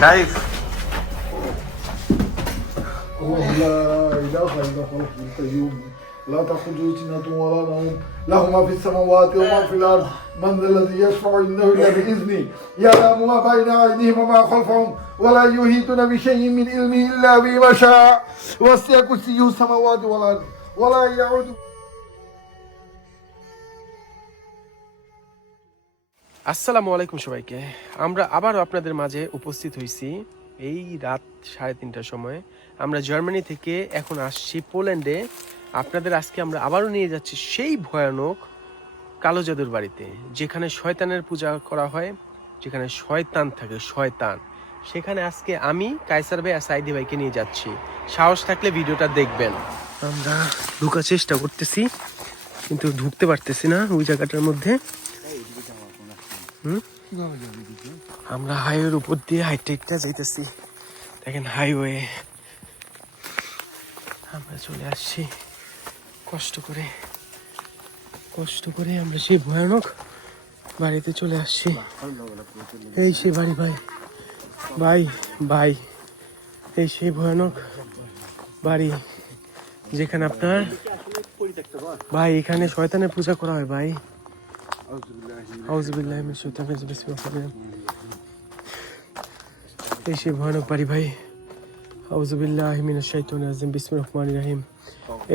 كيف؟ الله لا إله إلا هو الحي القيوم لا تأخذه سنة ولا نوم له ما في السماوات وما في الأرض من ذا الذي يشفع عنده إلا بإذنه يعلم ما بين أيديهم وما خلفهم ولا يحيطون بشيء من علمه إلا بما شاء وسع كرسيه السماوات والأرض ولا يعود. আসসালামু আলাইকুম সবাইকে। আমরা আবারও আপনাদের মাঝে উপস্থিত হয়েছি এই রাত 3:30টার সময়। আমরা জার্মানি থেকে এখন আসছি পোল্যান্ডে। আপনাদের আজকে আমরা আবারও নিয়ে যাচ্ছি সেই ভয়ানক কালো জাদুর বাড়িতে, যেখানে শয়তানের পূজা করা হয়, যেখানে শয়তান থাকে, শয়তান। সেখানে আজকে আমি কায়সার ভাই আর সাইদি ভাইকে নিয়ে যাচ্ছি। সাহস থাকলে ভিডিওটা দেখবেন। আমরা ঢোকার চেষ্টা করতেছি কিন্তু ঢুকতে পারতেছি না ওই জায়গাটার মধ্যে। আমরা হাইওয়ের উপর দিয়ে হাইটেকটা যাইতেছি। দেখেন হাইওয়ে, আমরা চলে আসছি কষ্ট করে আমরা সেই ভয়ানক বাড়িতে চলে আসছি। এই সেই বাড়ি ভাই, ভাই ভাই এই সেই ভয়ানক বাড়ি যেখানে আপনার ভাই এখানে শয়তানের পূজা করা হয় ভাই। আউযুবিল্লাহি মিনাশ শাইতানির রাজিম, বিসমিল্লাহ। এই সেই ভয়ানক বাড়ি ভাই। আউযুবিল্লাহি মিনাশ শাইতানির রাজিম, বিসমিল্লাহির রহমানির রহিম।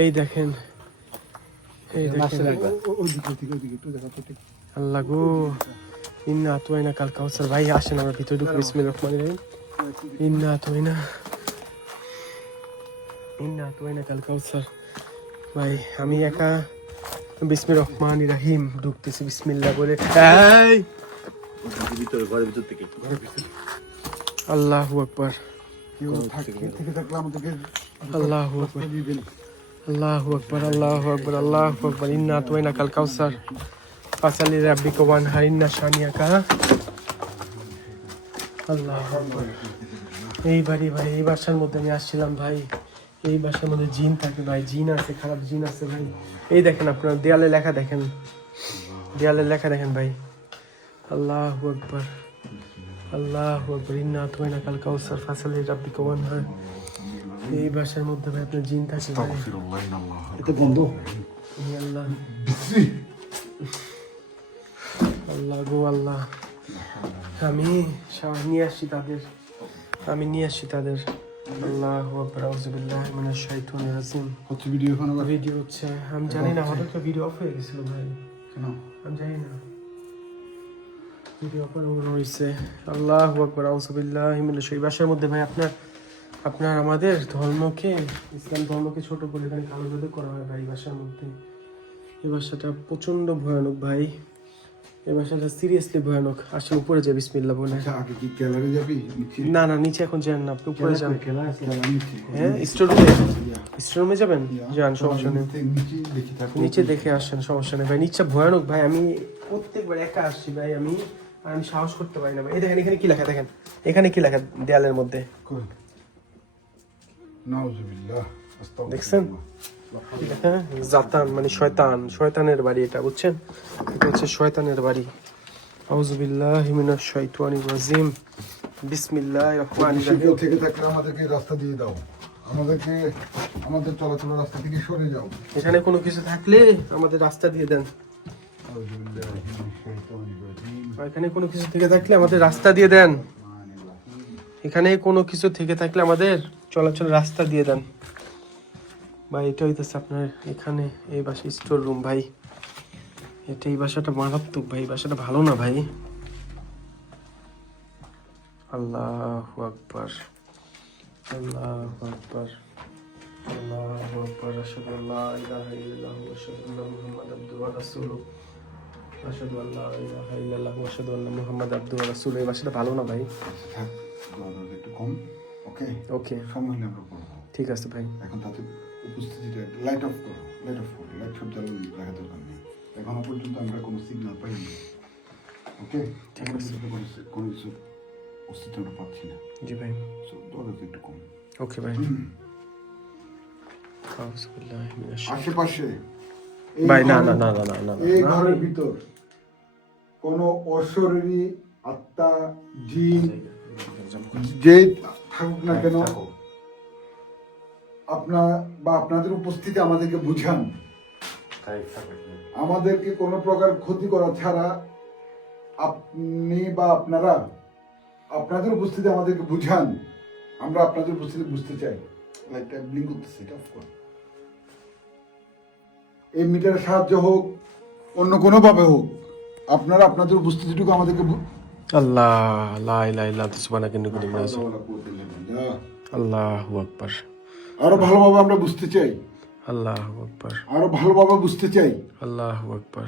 এই দেখেন, এই দেখেন আল্লাহ গো, ইন্না আতওয়াইনা কাল কাউসার। ভাই আসেন আমরা ভিতরে ঢুকি। বিসমিল্লাহির রহমানির রহিম। ইন্না আতওয়াইনা কাল কাউসার। ভাই আমি একা বিসমিল্লাহির রহমানির রহিম ঢুকতেছি বিসমিল্লাহ বলে। এই ঘরের ভিতর থেকে আল্লাহু আকবার, আল্লাহু আকবার, আল্লাহু আকবার, আল্লাহু আকবার, আল্লাহু আকবার। ইন্না আতওয়াইনা কাল কাউসার ফাসালি রাব্বিকা ওয়ানহার ইন্না শানিয়াকা। আল্লাহু আকবার। এই বাড়ি ভাই, এই বাসার মধ্যে আমি আসছিলাম ভাই। এই বাসার মধ্যে জিন থাকে ভাই, জিন আছে, খারাপ জিন আছে ভাই। এই দেখেন আপনার দেয়ালে লেখা দেখেন, দেয়ালে লেখা দেখেন ভাই। আল্লাহু আকবার, আল্লাহু আকবার। ইন্না আতওয়াইনা কাল কাউসার ফাসালি রাব্বিকা ওয়ানহার। এই বাসার মধ্যে ভাই আপনার জিন থাকে ভাই। এটা বন্ধ। আল্লাহ আল্লাহ গো আল্লাহ, আমি নিয়ে আসছি তাদের, আমি নিয়ে আসছি তাদের। আল্লাহু আকবার, আউযুবিল্লাহি মিনাশ শাইতানির রাজিম। হচ্ছে ভিডিও এখন আবার ভিডিও হচ্ছে, আমি জানি না, হঠাৎ করে ভিডিও অফ হয়ে গেছিল ভাই। কেন? আমি জানি না ভিডিও অফ হয়েছে। আল্লাহু আকবার, আউযুবিল্লাহি মিনাশ। এই বাসার মধ্যে ভাই আপনার আমাদের ধর্মকে, ইসলাম ধর্মকে ছোট করে এখানে কালো জাদু করা হয় ভাই এই বাসার মধ্যে। এই বাসাটা প্রচন্ড ভয়ানক ভাই, এই বাসাটা সিরিয়াসলি ভয়ানক। আসলে উপরে যাই বিসমিল্লাহ বলে। আচ্ছা, আগে কি গ্যালারি যাবি? না না, নিচে এখন যান না, আপনি উপরে যান। গ্যালারি নিচে। হ্যাঁ, স্টোর রুমে যাবেন, যান, সমস্যা নেই। নিচে দেখি থাকো। নিচে দেখে আসেন, সমস্যা নেই ভাই। নিচে ভয়ানক ভাই, আমি প্রত্যেকবার একা আসছি ভাই। আমি সাহস করতে পারি না ভাই। এই দেখেন এখানে কি লেখা, দেখেন এখানে কি লেখা দেয়ালের মধ্যে নাউযুবিল্লাহ। দেখছেন কি লেখা? জাতান মানে শয়তান, শয়তানের বাড়ি এটা, বুঝছেন? এটা হচ্ছে শয়তানের বাড়ি। আউযুবিল্লাহি মিনাশ শাইতানির রাজিম, বিসমিল্লাহির রহমানির রহিম। থেকে থাকলে আমাদেরকে রাস্তা দিয়ে দাও, আমাদের চলাচলের রাস্তা থেকে সরে যাও। এখানে কোনো কিছু থাকলে আমাদের রাস্তা দিয়ে দেন। এখানে কোনো কিছু থেকে থাকলে আমাদের রাস্তা দিয়ে দেন। এখানে কোনো কিছু থেকে থাকলে আমাদের চলাচল রাস্তা দিয়ে দেন ভাই। এটা হইতেছে আপনার এখানে এই বাসা স্টোর রুম ভাই। এটা এই বাসাটা মারাত্মক ভাই, এই বাসাটা ভালো না ভাই। আল্লাহু আকবার, আল্লাহু আকবার, আল্লাহু আকবার। আশহাদু আল্লা ইলাহা ইল্লাল্লাহু ওয়া আশহাদু আন্না মুহাম্মাদান আবদুহু ওয়া রাসূলুহু। আশহাদু আল্লা ইলাহা ইল্লাল্লাহু ওয়া আশহাদু আন্না মুহাম্মাদান আবদুহু ওয়া রাসূলুহু। এই বাসাটা ভালো না ভাই। থাক, একটু কম। ওকে ওকে, সময় হলে আমরা করবো। ঠিক আছে ভাই। এখন তাতে উপস্থিতিটা লাইট অফ করো, লাইট অফ করো, লাইট সব জ্বালানো রাখা দরকার নেই। এখনো পর্যন্ত আমরা কোনো সিগন্যাল পাইনি। ওকে, ঠিক আছে, কোনো কিছু অস্তিত্ব আমরা পাচ্ছি না। জি ভাই। দরজা একটু কম। ওকে ভাই। আশেপাশে ভাই না না না না না না, এই ঘরের ভিতর কোনো অশরীরী আত্মা, জিন যে থাকুক না কেন আপনার বা আপনাদের উপস্থিতি আমাদেরকে বুঝান, আমাদেরকে কোনো প্রকার ক্ষতি করা ছাড়া আপনি বা আপনারা আপনাদের উপস্থিতি আমাদেরকে বুঝান, আমরা আপনাদের উপস্থিতি বুঝতে চাই। লাইটটা ব্লিঙ্ক করতেছে, এটা অফ করুন। এই মিটারের সাহায্য হোক, অন্য কোনো ভাবে হোক, আপনারা আপনাদের উপস্থিতিটুকু আমাদেরকে আল্লাহ লা ইলাহা ইল্লা আনতা সুবহানাকা ইন্নী কুনতু মিনাজ আল্লাহু আকবার। আরো ভালোভাবে আমরা বুঝতে চাই, আল্লাহু আকবার, আরো ভালোভাবে বুঝতে চাই। আল্লাহু আকবার,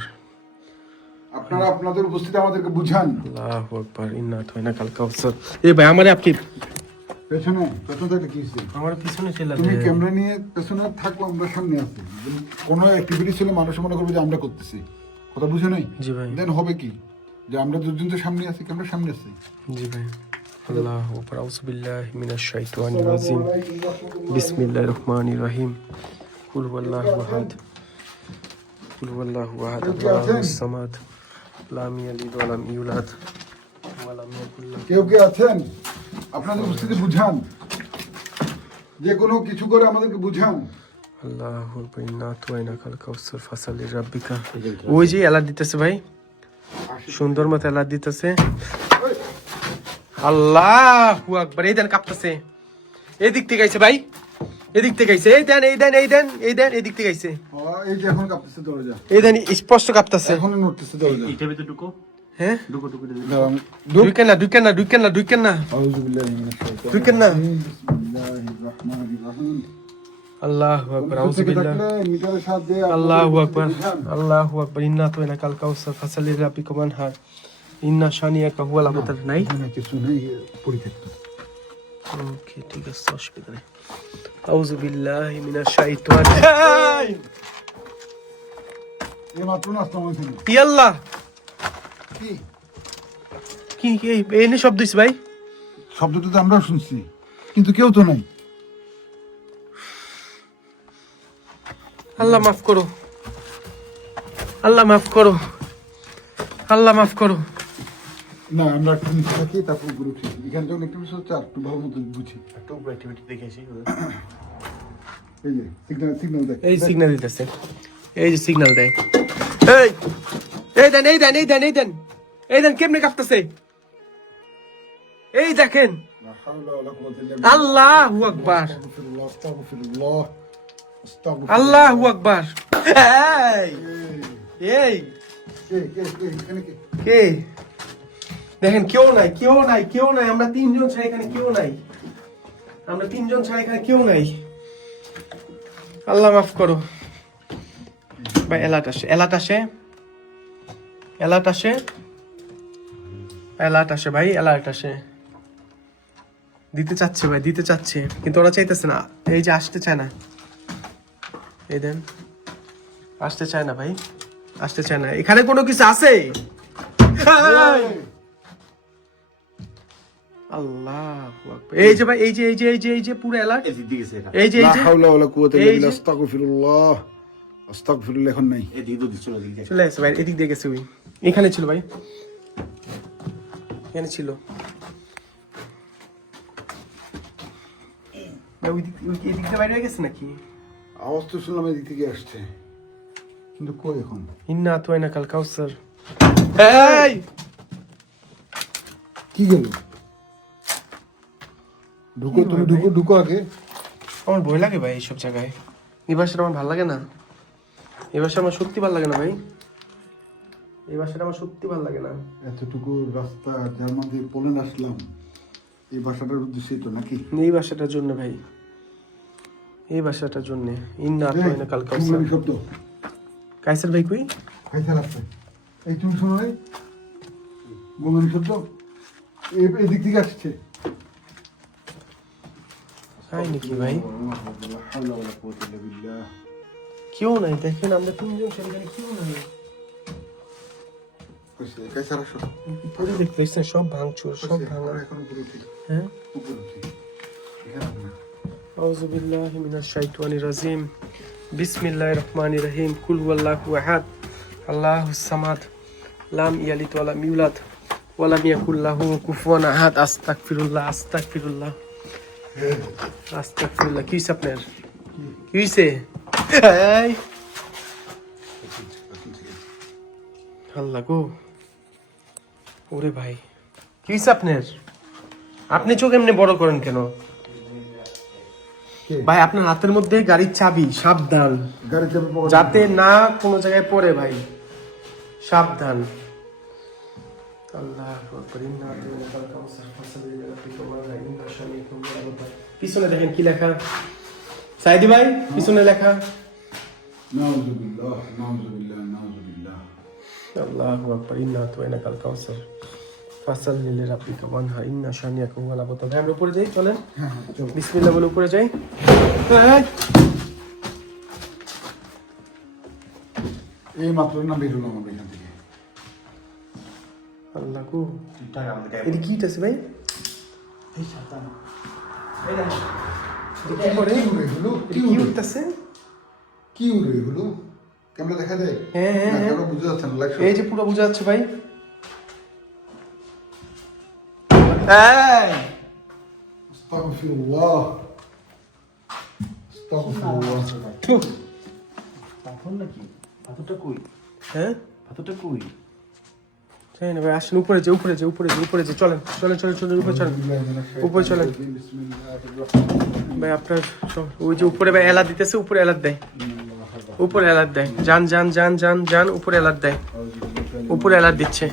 আপনারা আপনাদের উপস্থিতি আমাদেরকে বুঝান। আল্লাহু আকবার। ইন্না আতাইনাকাল কাউসার। এই ভাই আমার আপনি পেছনে থেকে কি হচ্ছে? আমার পিছনে ছিল। তুমি ক্যামেরা নিয়ে পেছনে থাকো, আমরা সামনে আছি। কোনো অ্যাক্টিভিটি ছিল মানুষ মনে করবে যে আমরা করতেছি, কথা বুঝো নাই? জি ভাই। দেন হবে কি যে আমরা দুজন তো সামনে আছি, ক্যামেরা সামনে আছি। জি ভাই। আল্লাহু আকবার। আউযু বিল্লাহি মিনাশ শাইতানির রাজিম। বিসমিল্লাহির রহমানির রহিম। কুল হুয়াল্লাহু আহাদ। কুল হুয়াল্লাহু আহাদ। আল্লাহুস সামাদ। লাম ইয়ালিদ ওয়া লাম ইউলাদ ওয়া লাম ইয়াকুল লাহু। কেউ কে আছেন? আপনাদের উপস্থিতি বুঝান, যে কোনো কিছু করে আমাদেরকে বুঝান। আল্লাহু আকবার। ইন্না আতাইনাকাল কাউসার ফাসালি রাব্বিকা। ওই যে এলার্ট দিতেছে ভাই, সুন্দর মতো এলার্ট দিতেছে। আল্লাহু আকবার। এই দেন কাঁপতেছে, এদিক থেকে আইছে ভাই, এদিক থেকে আইছে। এই দেন, এই দেন, এই দেন, এই দেন, এদিক থেকে আইছে। এই যে এখন কাঁপতেছে দরজা, এই দেন স্পষ্ট কাঁপতেছে। এখন নড়তেছে দরজা। এটার ভিতরে ঢুকো। হ্যাঁ, ঢুকো। ঢুকেন না, ঢুকেন না, ঢুকেন না, ঢুকেন না, আউযু বিল্লাহি মিনাশ শাইতানির ঢুকেন না। বিসমিল্লাহির রাহমানির রহিম। আল্লাহু আকবার। আউযু বিল্লাহ। মিটারের সাহায্যে আল্লাহু আকবার। আল্লাহু আকবার। ইন্না আতাইনাকাল কাউসার ফাসালি রাব্বিকা ওয়ানহার। ইন্না শানিয়াকা হুয়াল আবতার। নাই কিছু নেই, পরিত্যক্ত। ওকে, ঠিক আছে, অসুবিধা নেই। আউযু বিল্লাহি মিনাশ শাইতানির। এই মাত্র নাস্তা হয়েছিল। ই আল্লাহ, কি কি কি এনে শব্দ হইছে ভাই? শব্দটা তো আমরাও শুনছি, কিন্তু কেউ তো নাই। আল্লাহ মাফ করো, আল্লাহ মাফ করো, আল্লাহ মাফ করো। না, আমরা একটু নিচে থাকি, তারপর উপরে উঠি। এখানে যখন একটু বিষয় হচ্ছে, আর একটু ভালো মতো বুঝি। একটা উপর অ্যাক্টিভিটি দেখে আসি। এই যে সিগন্যাল দেখ। এই সিগন্যাল দিতেছে, এই যে সিগন্যাল দেয়। এই এই দেন, এই দেন, এই দেন, এই দেন, এই দেন কেমনে কাঁপতেছে। এই দেখেন। আল্লাহু আকবার, আল্লাহু আকবার। এই কে? দেখেন, কেউ নাই, কেউ নাই, কেউ নাই। আমরা তিনজন ছাড়া এখানে কেউ নাই, আমরা তিনজন ছাড়া এখানে কেউ নাই। আল্লাহ মাফ করো ভাই। এলার্ট আসে, এলার্ট আসে, এলার্ট আসে, এলার্ট আসে ভাই, এলার্ট আসে। দিতে চাচ্ছে ভাই, দিতে চাচ্ছে, কিন্তু ওরা চাইতেছে না। এই যে আসতে চায় না, এই দেন, আসতে চায় না ভাই, আসতে চায় না। এখানে কোনো কিছু আছে? আল্লাহু আকবার। এই যে ভাই, এই যে, এই যে, এই যে, এই যে পুরো এলার্ট। এদিক দিয়ে গেছে এটা। এই যে, এই লা যে, হাওলা ওয়ালা কুওয়াতা ইল্লা এই যে। বিল্লাহ। আস্তাগফিরুল্লাহ, আস্তাগফিরুল্লাহ। এখন নাই। এদিক দিয়ে চলে দিকে। চলে আসছে ভাই, এদিক দিয়ে গেছে। ওই এখানে ছিল ভাই, এখানে ছিল ভাই। ওই দিক, এদিক দিয়ে বাইরে হয়ে গেছে নাকি? আওয়াজ তো শুনলাম এদিক থেকে আসছে, কিন্তু কই এখন? ইন্না আতাইনাকাল কাউসার। এই কি গেল? ঢুকো, তুমি ঢুকো, ঢুকো আগে। আমার ভয় লাগে ভাই এইসব জায়গায়। এই ভাষাটা আমার ভালো লাগে না, এই ভাষা আমার সত্যি ভালো লাগে না ভাই, এই ভাষাটা আমার সত্যি ভালো লাগে না। এতটুকু রাস্তা জার্মান থেকে পোল্যান্ড আসলাম, এই ভাষাটার উদ্দেশ্যই তো নাকি? এই ভাষাটার জন্য ভাই, এই ভাষাটার জন্য। ইন্না আতাইনাকাল কাউসার। গুঙ্গানি শব্দ। কাইসার ভাই কই? কাইসার আসছে। এই তুমি শোনো নাই গুঙ্গানি শব্দ? এদিক থেকে আসছে। তাই নাকি ভাই? লা হাওলা ওয়ালা কুওয়াতা ইল্লা বিল্লাহ। কেউ নাই, দেখেন আমরা তিনজন সেখানে কেউ নাই। কাইসার আসো। পুরো দেখতেছেন সব ভাঙচুর, সব ভাঙা। এখন উপরে উঠি, হ্যাঁ, উপরে উঠি। এখানে না। আউযু বিল্লাহি মিনাশ শাইতানির রাজিম। বিসমিল্লাহির রহমানির রহিম। কুল হুয়াল্লাহু আহাদ। আল্লাহুস সামাদ। লাম ইয়ালিদ ওয়া লাম ইউলাদ ওয়ালাম ইয়াকুল্লাহু কুফুয়ান আহাদ। আস্তাগফিরুল্লাহ আস্তাগফিরুল্লাহ আস্তাগফিরুল্লাহ। কি হইছে আপনার? কি হইছে? এই আল্লাহ গো, ওরে ভাই কি হইছে আপনার? আপনি চোখ এমনি বড় করেন কেন ভাই? আপনার হাতের মধ্যে গাড়ির চাবি, সাবধান গাড়ি চাবি পকেটে যাতে না কোনো জায়গায় পড়ে ভাই, সাবধান। আল্লাহ পিছনে দেখেন কি লেখা সাইদি ভাই, পিছনে লেখা নাউজুবিল্লাহ নাউজুবিল্লাহ নাউজুবিল্লাহ। আল্লাহু আকবার। ইন্না আতাইনাকাল কাউসার ফাসাল্লি লিরাব্বিকা ওয়ানহার ইন্না শানিয়াকা হুয়াল আবতার। আমরা উপরে যাই, চলেন বিসমিল্লাহ বলে উপরে যাই। এই মাত্র না বেরোলাম আমরা এখান থেকে। আল্লাহ গো, এটা কি আছে ভাই? কি করে? কি উড়ে হলো? কি উঠতেছে? কি উড়ে হলো? ক্যামেরা দেখা যায়? হ্যাঁ হ্যাঁ না, হ্যাঁ, ক্যামেরা বুঝা যাচ্ছে না, লাইট এই যে পুরো বোঝা যাচ্ছে ভাই। আস্তাগফিরুল্লাহ আস্তাগফিরুল্লাহ। থু। পাথর নাকি? পাথরটা কই? হ্যাঁ পাথরটা কই? তাই না ভাই, আসেন উপরে যে উপরে যে উপরে যে উপরে যে চলেন চলেন চলেন চলেন উপরে চলেন উপরে চলেন ভাই। আপনার ওই যে উপরে ভাই এলাদ দিতেছে, উপরে এলাদ দেয়, উপরে এলাদ দেয়। যান যান যান যান যান, উপরে এলাদ দেয়, উপরে এলাদ দিচ্ছে।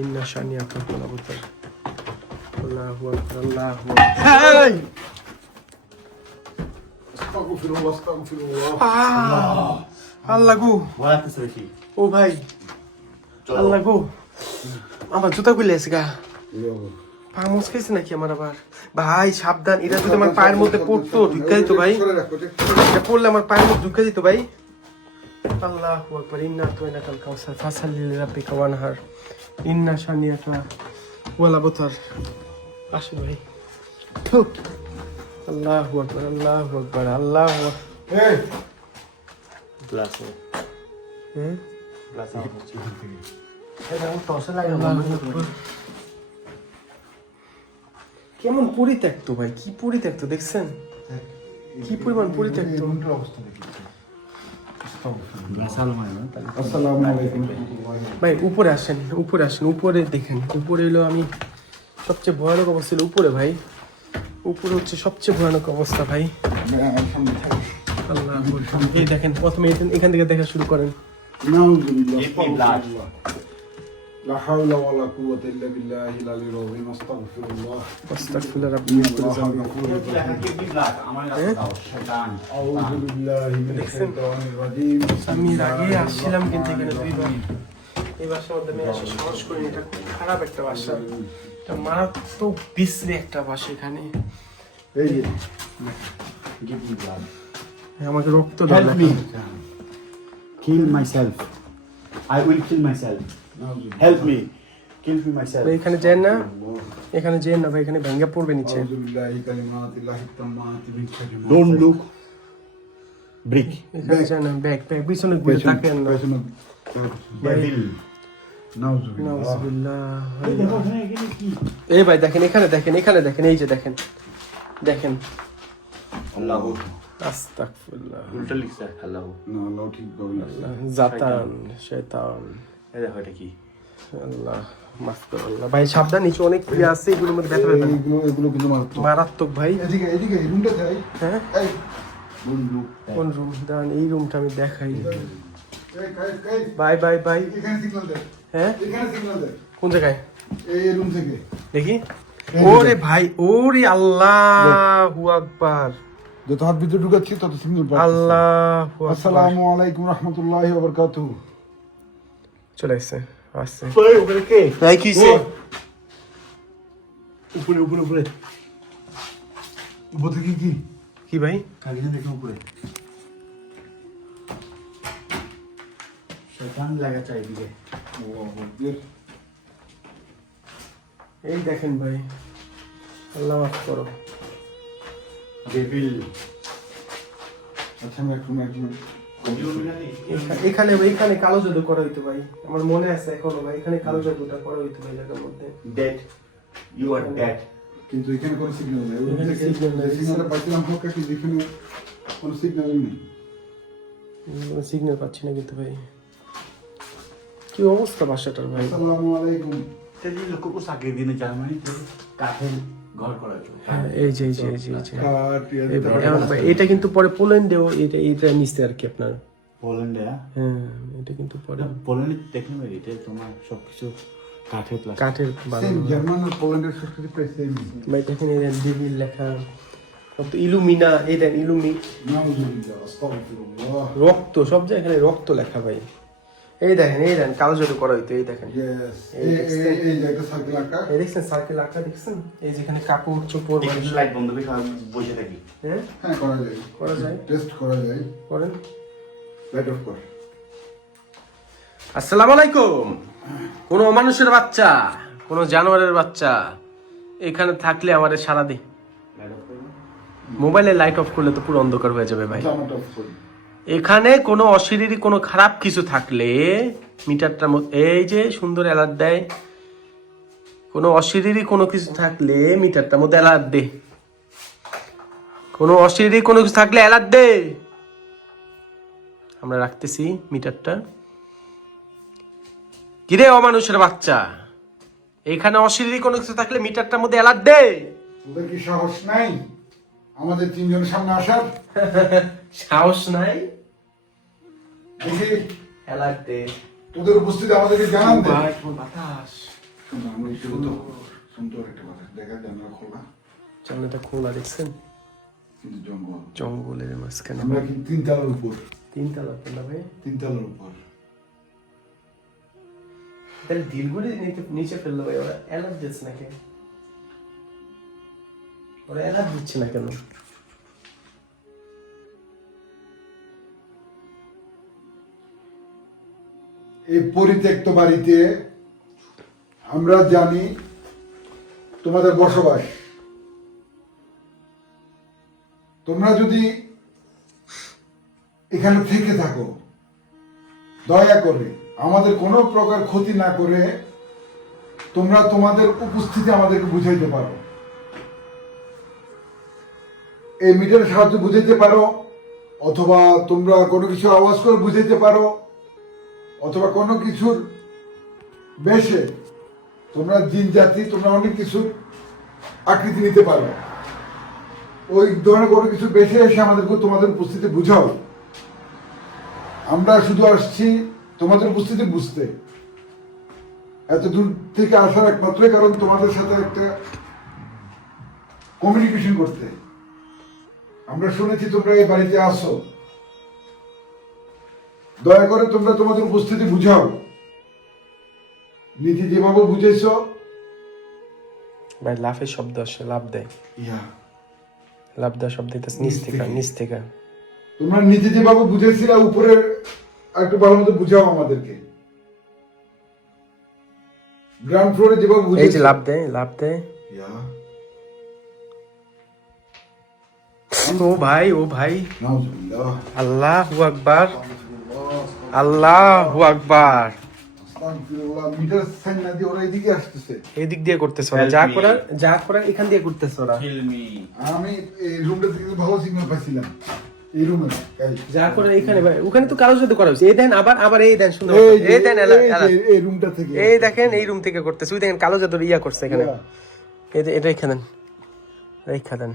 ইন্না শানিয়াকা হুয়াল আবতার। আল্লাহু আকবার আল্লাহু আকবার। আস্তাগফিরুল্লাহ আস্তাগফিরুল্লাহ। আল্লাহ গো, ভয় লাগতেছে বেশি। ও ভাই আল্লাহ গো, আমার জুতা খুলে আছে গা, পা মুচকেছে নাকি আমার আবার? ভাই সাবধান, এটা যদি আমার পায়ের মধ্যে পড়তো ঢুকে দিত ভাই, এটা পড়লে আমার পায়ের মধ্যে ঢুকে দিত ভাই। আল্লাহু আকবার। ইন্না আতাইনাকাল কাউসার ফাসাল্লি লিরাব্বিকা ওয়ানহার ইন্না শানিয়াকা হুয়াল আবতার। আসো ভাই। থু। আল্লাহু আকবার আল্লাহু আকবার আল্লাহু আকবার। এই গ্লাসে হুম, গ্লাসে হচ্ছে এখান থেকে। কেমন পরিত্যক্ত ভাই, কি পরিত্যক্ত দেখছেন, কি পরিমাণ পরিত্যক্ত। রুমটার অবস্থা দেখি। গ্লাস আলো হয় না তাহলে। আসসালামু আলাইকুম। ভাই উপরে আসেন, উপরে আসেন, উপরে দেখেন। উপরে এলো আমি সবচেয়ে ভয়ানক অবস্থা ছিল উপরে ভাই, উপরে হচ্ছে সবচেয়ে ভয়ানক অবস্থা ভাই। আল্লাহ, এই দেখেন প্রথমে এখান থেকে দেখা শুরু করেন। নাউজুবিল্লাহ লা হাওলা ওয়ালা কুওয়াতা ইল্লা বিল্লাহিল আলিয়্যিল আযীম। আস্তাগফিরুল্লাহ আস্তাগফিরুল্লাহ রাব্বি মিন কুল্লি যামবিন। আউযু বিল্লাহি মিনাশ শাইতানির রাজীম। আমি এর আগে আসছিলাম কিন্তু এখানে দুইবার। এই বাসার মধ্যে আমি আসা সাহস করিনি, এটা খুব খারাপ একটা বাসা, এটা মারাত্মক বিশ্রী একটা বাসা। এখানে এই যে Give me blood. আমাকে রক্ত দাও। Help me. Kill myself. I will kill myself. Help me. Kill me myself. ভাই এখানে যেন না, এখানে যেন না ভাই, এখানে ভেঙে পড়বে নিচে। আউযু বিল্লাহি কালিমাতিল্লাহি তাম্মাতি মিন শাররি মা Don't look. Brick. এখানে যেন না, ব্যাগ ব্যাগ পিছনে ঘুরে তাকেন না। Devil. নাউজুবিল্লাহ। নাউজুবিল্লাহ। এই ভাই দেখেন, এখানে দেখেন, এখানে দেখেন, এই যে দেখেন দেখেন। আল্লাহ। আস্তাগফিরুল্লাহ। উল্টা লিখছে আল্লাহ। না আল্লাহ ঠিক বলে। জাতান শয়তান। এই দেখো এটা কি? আল্লাহ মাফ করো আল্লাহ। ভাই সাবধান, নিচে অনেক ইয়ে আছে, এগুলোর মধ্যে ব্যথা ব্যথা এগুলো কিন্তু মারাত্মক। মারাত্মক ভাই। এদিকে এদিকে এই রুমটা যাই। হ্যাঁ, এই বন্ধু কোন রুম? দাঁড়ান, এই রুমটা আমি দেখাই। এই কাই বাই বাই বাই। এখানে সিগন্যাল দে। হ্যাঁ, এখানে সিগন্যাল দে। কোন জায়গায়? এই রুম থেকে দেখি। ওরে ভাই, ওরে আল্লাহু আকবার। যত হাত ভিতরে ঢুকাচ্ছি তত সিগন্যাল পাচ্ছি। আল্লাহু আকবার। আসসালামু আলাইকুম রাহমাতুল্লাহি ওয়া বারাকাতুহু। চলে আসছে, আসছে। উপরে কে? ভাই কি হইছে? উপরে উপরে উপরে। উপর থেকে কি? কি ভাই? কাগজে দেখো উপরে। শয়তান লাগা চাইদিকে। এই দেখেন ভাই, আল্লাহ মাফ করো। ডেভিল। আচ্ছা আমি একটু এখানে এখানে কালো জাদু করা হইতো ভাই, আমার মনে আছে এখনো ভাই, এখানে কালো জাদুটা করা হইতো ভাই জায়গার মধ্যে। Dead. You are dead. কিন্তু এখানে কোনো সিগন্যাল নেই। ওই এখানে থেকে signal নেই। সিগন্যালটা পাইছিলাম হোক কি যেখানে কোনো সিগন্যালই নেই। কোনো সিগন্যাল পাচ্ছি না কিন্তু ভাই, কি অবস্থা বাসাটার ভাই। আসসালামু আলাইকুম। Tell you look us aage dine Germany কাঠের ঘর করা হয়েছে। হ্যাঁ, এই যে এই যে এই যে এই যে। কাটিয়া এই ভাই, এখন ভাই, এটা কিন্তু পরে পোল্যান্ডেও এটা নিচে আর কি আপনার। পোল্যান্ডে হ্যাঁ, এটা কিন্তু পরে পোল্যান্ডে দেখলাম এটা তোমার সবকিছু কাঠের প্লাস কাঠের সেম বানানো। জার্মান আর পোল্যান্ডের সংস্কৃতি প্রায় সেম। ভাই দেখেন এই ডিভিল লেখা, কত ইলুমিনা, এটা নাউজুবিল্লাহ, আস্তাগফিরুল্লাহ। রক্ত, সব জায়গায় এখানে রক্ত লেখা ভাই। এই দেখেন কালো জাদু করা হইতো, এই দেখেন। ইয়েস, এই যে একটা সার্কেল আঁকা। এই দেখছেন সার্কেল আঁকা, দেখছেন এই যেখানে কাপড় চোপড় লাইট বন্ধ করে বসে থাকি। হ্যাঁ হ্যাঁ করা যায়, করা যায়, টেস্ট করা যায়। করেন। লাইট অফ কর। আসসালামু আলাইকুম। কোন মানুষের বাচ্চা, কোন জানোয়ারের বাচ্চা এখানে থাকলে আমাদের সারা দিন মোবাইলে লাইট অফ করলে তো পুরো অন্ধকার হয়ে যাবে ভাই। জামাটা অফ করি। এখানে কোনো অশরীরী কোনো খারাপ কিছু থাকলে মিটারটার মধ্যে এই যে সুন্দর অ্যালার্ট দেয়, কোনো অশরীরী কোনো কিছু থাকলে মিটারটার মধ্যে অ্যালার্ট দে, কোনো অশরীরী কোনো কিছু থাকলে অ্যালার্ট দে। আমরা রাখতেছি মিটারটা। কিরে অমানুষের বাচ্চা, এখানে অশরীরী কোনো কিছু থাকলে মিটারটার মধ্যে অ্যালার্ট দে। তোদের কি সাহস নাই আমাদের তিনজনের সামনে আসার? সাহস নাই, দেখি অ্যালার্ট দে। তোদের উপস্থিতি আমাদেরকে জানান দে। ভাই তোমার বাতাস, শোনো, আমি একটু সুন্দর একটা কথা দেখা জানা খোলা, জানলাটা খোলা দেখছেন, কিন্তু জঙ্গল, জঙ্গলের মাঝখানে। আমরা কি তিনতলার উপর, তিনতলা না ভাই? তিনতলার উপর। তাহলে দিলগুলি নিচে ফেললো ভাই, ওরা অ্যালার্ট দিচ্ছে না কেন? ওরা অ্যালার্ট দিচ্ছে না কেন? এই পরিত্যক্ত বাড়িতে আমরা জানি তোমাদের বসবাস। তোমরা যদি এখানে থেকে থাকো, দয়া করে আমাদের কোনো প্রকার ক্ষতি না করে তোমরা তোমাদের উপস্থিতি আমাদেরকে বুঝাইতে পারো। এই মিটারের সাহায্যে বুঝাইতে পারো, অথবা তোমরা কোনো কিছু আওয়াজ করে বুঝাইতে পারো, অথবা কোনো কিছুর বেশে তোমরা জিন জাতি, তোমরা অনেক কিছুর আকৃতি নিতে পারো। ওই ধরনের কোনো কিছু বেশি এসে আমাদেরকে তোমাদের উপস্থিতি বুঝাও। আমরা শুধু আসছি তোমাদের উপস্থিতি বুঝতে। এত দূর থেকে আসার একমাত্রই কারণ তোমাদের সাথে একটা কমিউনিকেশন করতে। আমরা শুনেছি তোমরা এই বাড়িতে আসো, দয়া করে তোমরা তোমাদের উপস্থিতি বুঝাও। নীতি যেভাবে বুঝেছ। ভাই লাফের শব্দ আসে, লাভ দেয়, ইয়া, লাভ দেওয়ার শব্দ হইতেছে নিচ থেকে, নিচ থেকে। তোমরা নীতি যেভাবে বুঝেছিলে উপরে একটু ভালো মতো বুঝাও আমাদেরকে। গ্রাউন্ড ফ্লোরে যেভাবে এই বুঝেছো। যে লাভ দেয়, লাভ দেয়। ইয়া, ও ভাই, ও ভাই, নাউজুবিল্লাহ, আল্লাহু আকবার, আল্লাহু আকবার। আস্তাগফিরুল্লাহ। মিটার সাইন না দিয়ে ওরা এদিকে আসতেছে। এই দিক দিয়ে করতেছে ওরা, যা করার এখান দিয়ে করতেছে ওরা। Kill me. আমি এই রুমটা থেকে ভালো সিগন্যাল পাইছিলাম। এই রুমে যা করে এখানে ভাই, ওখানে তো কারোর সাথে করা হয়েছে। এই দেন আবার এই দেন সুন্দর, এই দেন এই রুমটা থেকে, এই দেখেন এই রুম থেকে করতেছে। ওই দেখেন কালো জাদুর ইয়া করছে এখানে। এই যে এটা রেখে দেন, রেখে দেন।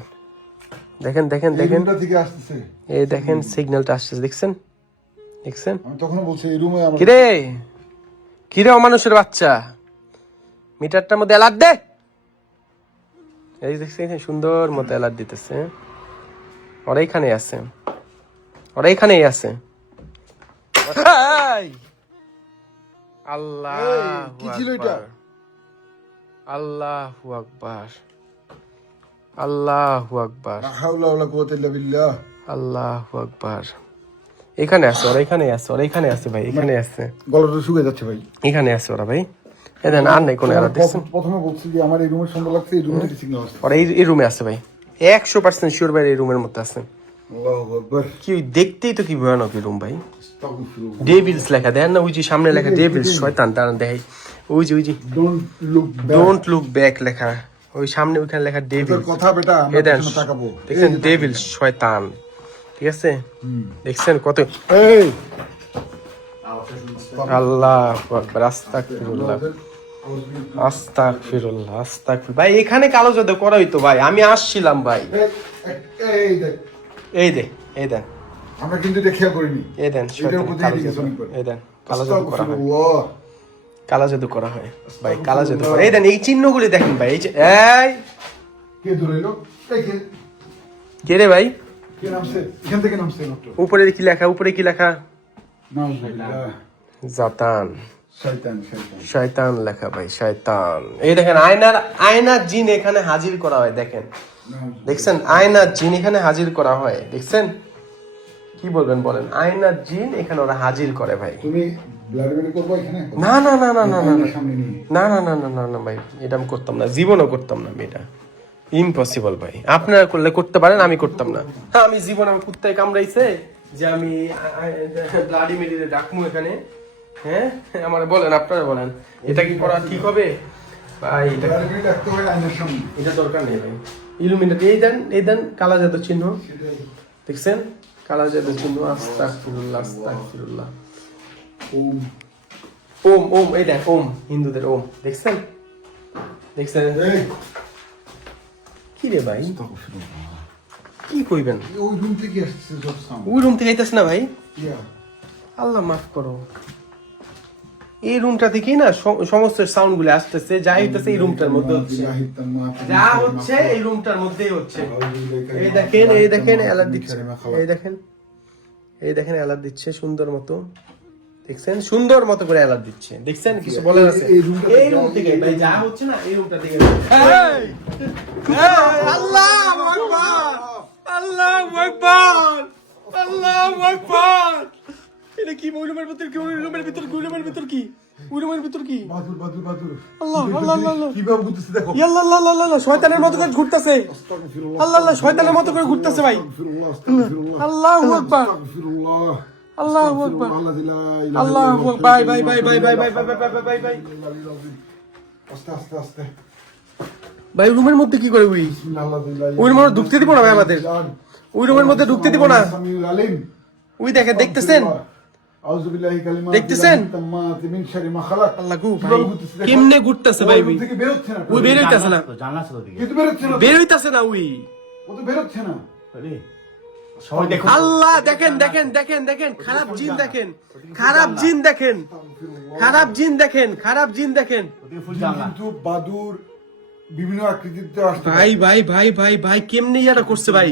দেখেন দেখেন এই দেখেন, রুমটা থেকে আসতেছে। এই দেখেন সিগন্যালটা আসছে, দেখছেন দেখছেন? আমি তখনও বলছি এই রুমে আমরা। কিরে কিরে অমানুষের বাচ্চা, মিটারটার মধ্যে অ্যালার্ট দে। এই দেখছেন সুন্দর মতো অ্যালার্ট দিতেছে। ওরা এখানে আছে, ওরা এখানেই আছে। আল্লাহ কি ছিল এটা? আল্লাহু আকবার, আল্লাহু আকবার, লা হাওলা ওয়ালা কুওয়াতা ইল্লা বিল্লাহ। আল্লাহু আকবার। এখানে আছে ওরা, এখানে আছে ওরা, এখানে আছে ভাই, এখানে আছে, গলাটা শুকিয়ে যাচ্ছে ভাই। এখানে আছে ওরা ভাই। এই দেন আর নাই কোনো অ্যালার্ট দেখছেন? প্রথমে বলছি যে আমার এই রুমের সুন্দর লাগছে, এই রুমে থেকে সিগন্যাল আসছে। ওরা এই রুমে আছে ভাই, 100% শিওর ভাই এই রুমের মধ্যে আছে। আল্লাহু আকবার। কি দেখতেই তো কি ভয়ানক রুম ভাই। আস্তাগফিরুল্লাহ। ডেভিলস লেখা দেন না, ওই যে সামনে লেখা ডেভিলস, শয়তান দাঁড়ান দেয়, ওই যে Don't look back. Don't look back লেখা, ওই সামনে ওইখানে লেখা তোর ডেভিল। কথা বেটা, আমরা এই দেন, পিছনে তাকাবো। দেখছেন ডেভিলস, শয়তান, ঠিক আছে, দেখছেন কত। এই আল্লাহু আকবার, আস্তাগফিরুল্লাহ, আস্তাগফিরুল্লাহ, আস্তাগফিরুল্লাহ। ভাই এখানে কালো জাদু করা হইতো ভাই, আমি আসছিলাম ভাই। এই দেখ, এই দে, এই দেন, আমরা কিন্তু এটা খেয়াল করিনি। এই দেন, এটার শয়তান প্রতি কালো এদিকে জাদু, শোনেন। এই দেন কালো জাদু করা হয়, আস্তাগফিরুল্লাহ। কালো জাদু করা হয় ভাই, কালো জাদু করা। এই দেন এই চিহ্নগুলি দেখেন ভাই, এই যে এই কে ধরাইলো? এই কে রে ভাই, কে নামছে? এখান থেকে নামছে মাত্র। উপরে কি লেখা, উপরে কি লেখা, নাউজুবিল্লাহ। জাতান, শয়তান, শয়তান। শয়তান লেখা ভাই, শয়তান। এই দেখেন আয়নার জিন এখানে হাজির করা হয়, দেখেন, দেখছেন আয়নার জিন এখানে হাজির করা হয়, দেখছেন, কি বলবেন বলেন, আয়নার জিন এখানে ওরা হাজির করে ভাই। তুমি ব্লাড বের করবে এখানে? না না না না না না না সামনে নিয়ে। না না না না না না ভাই, এটা আমি করতাম না, জীবনও করতাম না আমি, এটা ইম্পসিবল ভাই। আপনারা করলে করতে পারেন, আমি করতাম না। হ্যাঁ, আমি জীবন আমার কুত্তায় কামড়াইছে যে আমি ব্লাডি মেডিরে ডাকমু এখানে, হ্যাঁ আমার বলেন, আপনারা বলেন, এটা কি করা ঠিক হবে ভাই? এটা ব্লাড বের রাখতে হয় আয়নার সামনে। এটা দরকার নেই ভাই। ইলুমিনেট এই দেন কালা জাদু চিহ্ন, দেখছেন কালা জাদু চিহ্ন, আস্তাগফিরুল্লাহ, আস্তাগফিরুল্লাহ, ওম। ওম ওম, এই দেখ ওম, হিন্দুদের ওম, দেখছেন, দেখছেন এই কি রে ভাই, আস্তাগফিরুল্লাহ। কি কইবেন? ওই রুম থেকে আসছে সব সাউন্ড। ওই রুম থেকে আইতাছ না ভাই, ইয়া। আল্লাহ মাফ করো। এই রুমটা থেকেই না সমস্ত সাউন্ড গুলো আসতেছে, যা হইতেছে এই রুমটার মধ্যে হচ্ছে, যা হচ্ছে এই রুমটার মধ্যেই হচ্ছে। এই দেখেন, এই দেখেন অ্যালার্ট দিচ্ছে, এই দেখেন, এই দেখেন অ্যালার্ট দিচ্ছে সুন্দর মতো, দেখছেন সুন্দর মতো করে অ্যালার্ট দিচ্ছে, দেখছেন কিছু বলার আছে? এই রুম থেকে ভাই যা হচ্ছে না, এই রুমটা থেকে আল্লাহু আকবার, আল্লাহু আকবার, আল্লাহু আকবার। এটা কি রুমের ভিতর, কি রুমের ভিতর, রুমের ভিতর কি, রুমের ভিতর কি, বাদুর। আল্লাহ আল্লাহ আল্লাহ, কিভাবে ঘুরতেছে দেখো। আল্লাহ আল্লাহ আল্লাহ আল্লাহ, শয়তানের মতো করে ঘুরতেছে, আস্তাগফিরুল্লাহ। আল্লাহ আল্লাহ, শয়তানের মতো করে ঘুরতেছে ভাই। আস্তাগফিরুল্লাহ, আস্তাগফিরুল্লাহ। আল্লাহু আকবার, আস্তাগফিরুল্লাহ। আল্লাহু আকবার, আস্তাগফিরুল্লাহ। আল্লাহু আকবার। বাই বাই বাই বাই বাই বাই বাই বাই বাই বাই। আস্তে আস্তে আস্তে। ভাই রুমের মধ্যে কি করে ওই, ওই রুমের মধ্যে ঢুকতে দিব না ভাই আমাদের, ওই রুমের মধ্যে ঢুকতে দিব না। ওই দেখেন, দেখতেছেন, দেখতেছেন? আল্লাহ গো ভাই, কেমনে ঘুরতেছে ভাই, ওই বের হইতাছে না, জানলা ছিল দিকে বের হইতাছে না ওই। বেরোচ্ছে না। সবাই দেখো, আল্লাহ দেখেন দেখেন দেখেন দেখেন, খারাপ জিন দেখেন, খারাপ জিন দেখেন, খারাপ জিন দেখেন, খারাপ জিন দেখেন ওদিকে ফুল জানলা। কিন্তু বাদুর বিভিন্ন আকৃতিতে আসতে ভাই ভাই ভাই ভাই ভাই, কেমনে ইয়াটা করছে ভাই,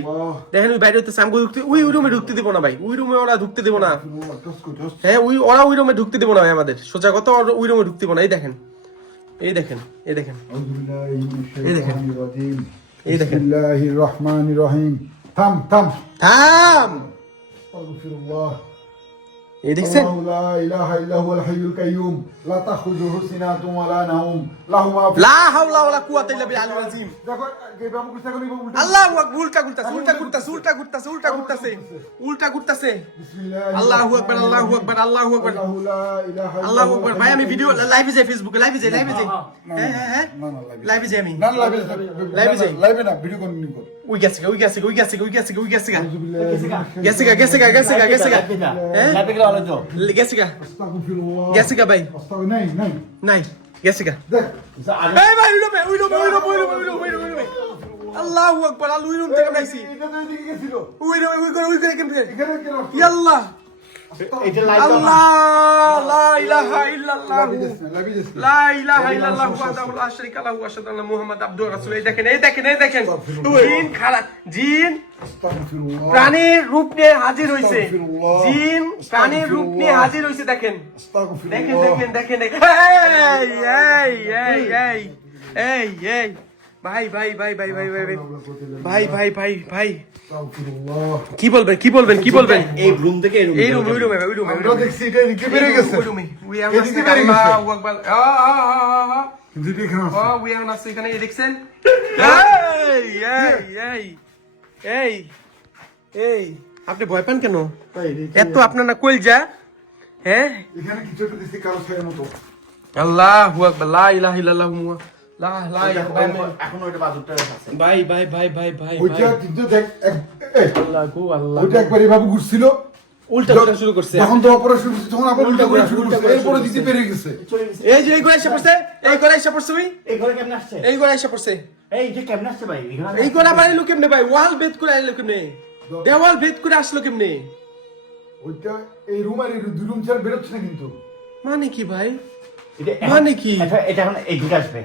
দেখেন ওই বাইরে হইতেছে, আমাকে ঢুকতে, ওই রুমে ঢুকতে দিব না ভাই, ওই রুমে ওরা ঢুকতে দিব না। হ্যাঁ ওরা ওই রুমে ঢুকতে দিব না ভাই, আমাদের সোজা কথা, ওই রুমে ঢুকতে দিব না। এই দেখেন, এই দেখেন, এই দেখেন, এই দেখেন, বিসমিল্লাহির রহমানির রহিম। থাম থাম। থাম, আস্তাগফিরুল্লাহ। এই দেখছেন, আল্লাহু লা ইলাহা ইল্লা হুয়াল হাইয়ুল কাইয়্যুম লা তাখুযুহু সিনাতুন ওয়া লা নাওম লাহু মা ফিস লা হাওলা ওয়ালা কুওয়াতা ইল্লা বিল্লাহিল আযীম। দেখো এইভাবে করতে গেলে উল্টা। আল্লাহু আকবার, উল্টা ঘুরতাছে, উল্টা ঘুরতাছে, উল্টা ঘুরতাছে, উল্টা ঘুরতাছে, উল্টা ঘুরতাছে। বিসমিল্লাহির আল্লাহু আকবার, আল্লাহু আকবার, আল্লাহু আকবার, আল্লাহু লা ইলাহা ইল্লা আল্লাহু আকবার। ভাই আমি ভিডিও লাইভে যাই, ফেসবুকে লাইভে যাই, লাইভে যাই, হ্যাঁ হ্যাঁ হ্যাঁ, না না লাইভে লাইভে যাই আমি। না লাইভে লাইভে যাই। লাইভে না ভিডিও কন্টিনিউ কর। ওই গেছে গা, ওই গেছে গা, ওই গেছে গা, ওই গেছে গা, ওই গেছে গা, আউযুবিল্লাহি গেছে গা, গেছে গা, গেছে গা, গেছে গা, হ্যাঁ লাইভে গেলে ভালো তো। গেছে গা, আস্তাগফিরুল্লাহ। গেছে গা ভাই, আস্তাগফিরুল্লাহ। নাই নাই নাই গেছে গা। দেখ এই ভাই ওই রুমে, ওই রুমে, ওই রুমে, ওই রুমে, ওই রুমে, ওই রুমে, ওই রুমে। আল্লাহু আকবার, আল্লাহ ওই রুম থেকে নাইছি, এটা তো এদিকে গেছিল। ওই রুমে, ওই করে, ওই করে কেমনে, এখানে কেন? ইয়াল্লাহ, এটা লাইভ আল্লাহ, লা ইলাহা ইল্লাল্লাহ, লাইভে যাস না। লা ইলাহা ইল্লাল্লাহ ওয়াহদাহু লা শারীকা লাহু ওয়া আশহাদু আন্না মুহাম্মাদান আবদুহু ওয়া রাসূলুহু। এই দেখেন, এই দেখেন, এই দেখেন, জিন খারাপ, জিন আস্তাগফিরুল্লাহ। প্রাণীর রূপ নিয়ে হাজির হইছে, জিন প্রাণীর রূপ নিয়ে হাজির হইছে, দেখেন দেখেন আস্তাগফিরুল্লাহ। দেখেন দেখেন দেখেন। এই এই এই এই এই এই ভাই ভাই ভাই ভাই ভাই ভাই ভাই ভাই ভাই ভাই, আস্তাগফিরুল্লাহ। কি বলবেন, কি বলবেন, কি বলবেন? এই রুম থেকে এই রুম, এই রুম, ওই রুমে, ওই রুমে, ওই আমরা রুমে, দেখছি এটা এদিকে বেরিয়ে গেছে। ওই রুমে, উই আর এদিকে বেরিয়ে গেছে। আল্লাহু আকবার, কিন্তু এটা এখানে আছে। উই আর নাস, এখানে এই দেখছেন, এই এই এই এই এই আপনি ভয় পান কেন? ভাই এত আপনার না কইল যা, হ্যাঁ? এখানে কিছু একটা দিছি কালো ছায়ের মতো। আল্লাহু আকবার, লা ইলাহা ইল্লাল্লাহ লা লা এখন ওইটা বাজুরটা আছে। ভাই ভাই ভাই ভাই ভাই ওইটা কিন্তু দেখ আল্লাহ গো আল্লাহ, ওইটা একবার এভাবে ঘুরছিল, উল্টা করা শুরু করছে। যখন তো অপারেশন করছে তখন আবার উল্টা করে শুরু করছে, এরপরে দিতে পেরে গেছে। চলে গেছে। এই যে এই ঘরে এসে পড়ছে, এই ঘরে এসে পড়ছে ওই, এই ঘরে কেমনে আসছে? এই ঘরে এসে পড়ছে। এই যে কেমনে আসছে ভাই? এখানে এই ঘরে আবার এলো কেমনে ভাই? ওয়াল ভেদ করে এলো কেমনে? দেওয়াল ভেদ করে আসলো কেমনে? ওইটা এই রুম আর এই দুই রুম ছাড়া বেরোচ্ছে না কিন্তু। মানে কি ভাই? এটা মানে কি? এটা এখন এই ঘরে আসবে।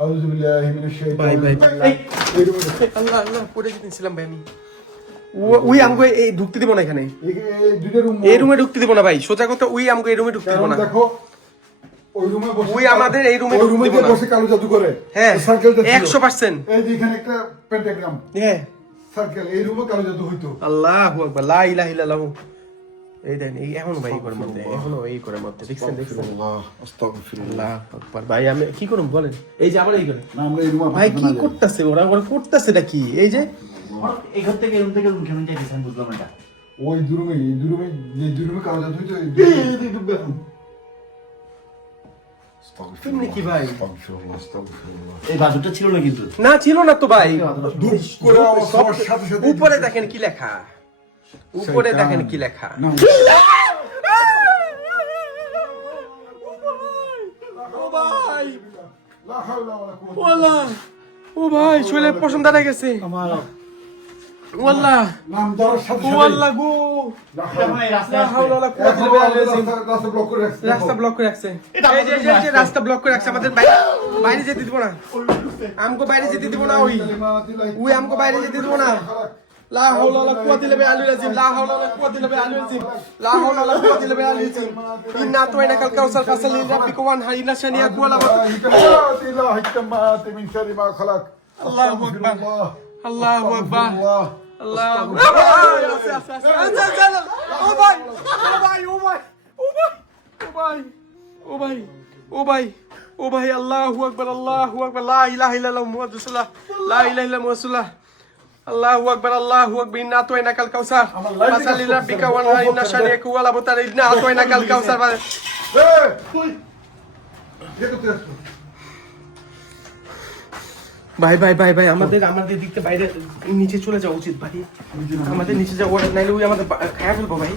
আউযু বিল্লাহি মিনাশ ভাই ভাই শাইতানির রাজিম। এই রুমে আল্লাহ আল্লাহ পড়ে গেছিলাম ভাই আমি। ওই আমগো এই ঢুকতে দিব না এখানে, এই দুইটা রুম, এই রুমে ঢুকতে দিব না ভাই, সোজা কথা ওই আমগো এই রুমে ঢুকতে দিব না। দেখো ওই রুমে বসে, ওই আমাদের এই রুমে ওই রুমে ঢুকতে দিব না। বসে কালো জাদু করে। হ্যাঁ সার্কেলটা ছিল 100%। এই যে এখানে একটা পেন্টাগ্রাম হ্যাঁ সার্কেল, এই রুমে কালো জাদু হইতো। আল্লাহু আকবার, লা ইলাহা ইল্লাল্লাহ। এই দেন এই এখনো ভাই এই ঘরের মধ্যে, এখনো এই ঘরের মধ্যে দেখছেন দেখছেন। আস্তাগফিরুল্লাহ। আল্লাহু আকবার ভাই, আমি কি করব বলেন? এই যে আবার এই ঘরে না আমরা এই রুমে ভাই কি করতেছে ওরা, ওরা করতেছেটা কি? এই যে এই ঘর থেকে রুম থেকে রুম কেমন যাইতেছেন বুঝলাম না। ওই দুই রুমে, এই দুই রুমে, এই দুই রুমে কালো জাদু হইতো। এই দুই রুমে কেমনে কি ভাই? এই বাজুরটা ছিল না কিন্তু। না ছিল না তো ভাই। দুষ করে আমার সবার সাথে সাথে উপরে দেখেন কি লেখা, উপরে দেখেন কি লেখা। না, ও ভাই, লা হাওলা ওয়ালা কুওয়াতা ও আল্লাহ, ও ভাই শরীরের পশম দাঁড়ায় গেছে। আমার ও আল্লাহ, নাম ধরার সাথে ও সাথে আল্লাহ গো, লা হাওলা এই রাস্তা লা হাওলা ওয়ালা কুওয়াতা এখন ইল্লা বিল্লাহ। রাস্তা ব্লক করে রাখছে। রাস্তা ব্লক করে রাখছে, এই যে এই যে রাস্তা ব্লক করে রাখছে, আমাদের বাইরে যেতে দিব না, আমগো বাইরে যেতে দিব না। ওই আমগো বাইরে যেতে দিব না। লা হাওলা ওয়ালা কুওয়াতা ইল্লা বিল্লাহ আলিয়্যিল আযীম, লা হাওলা ওয়ালা কুওয়াতা ইল্লা বিল্লাহ আলিয়্যিল আযীম, লা হাওলা ওয়ালা কুওয়াতা ইল্লা বিল্লাহ আলিয়্যিল আযীম। ইন্না আতাইনাকাল কাউসার ফাসাল্লি লিরাব্বিকা ওয়ানহার, ইন্না শানিয়াকা হুয়াল আবতার। আল্লাহু আকবার, আল্লাহু আকবার, আল্লাহু আকবার। ও ভাই, ও ভাই, ও ভাই, ও ভাই, ও ভাই, ও ভাই, ও ভাই, ও ভাই, আল্লাহু আকবার, আল্লাহু আকবার, লা ইলাহা ইল্লাল্লাহ মুহাম্মাদুর রাসূলুল্লাহ, লা ইলাহা ইল্লাল্লাহ মুহাম্মাদুর রাসূলুল্লাহ, আল্লাহু আকবার, আল্লাহু আকবার। ইন্না আতাইনাকাল কাউসার ফাসাল্লি লিরাব্বিকা ওয়ানহার, ইন্না শানিয়াকা হুয়াল আবতার। ইন্না আতাইনাকাল কাউসার। ভাই ভাই ভাই ভাই, আমাদের আমাদের দিকতে বাইরে নিচে চলে যাওয়া উচিত ভাই, আমাদের নিচে যাওয়া, নাইলে ওই আমাদের খায়া ফেলবো ভাই।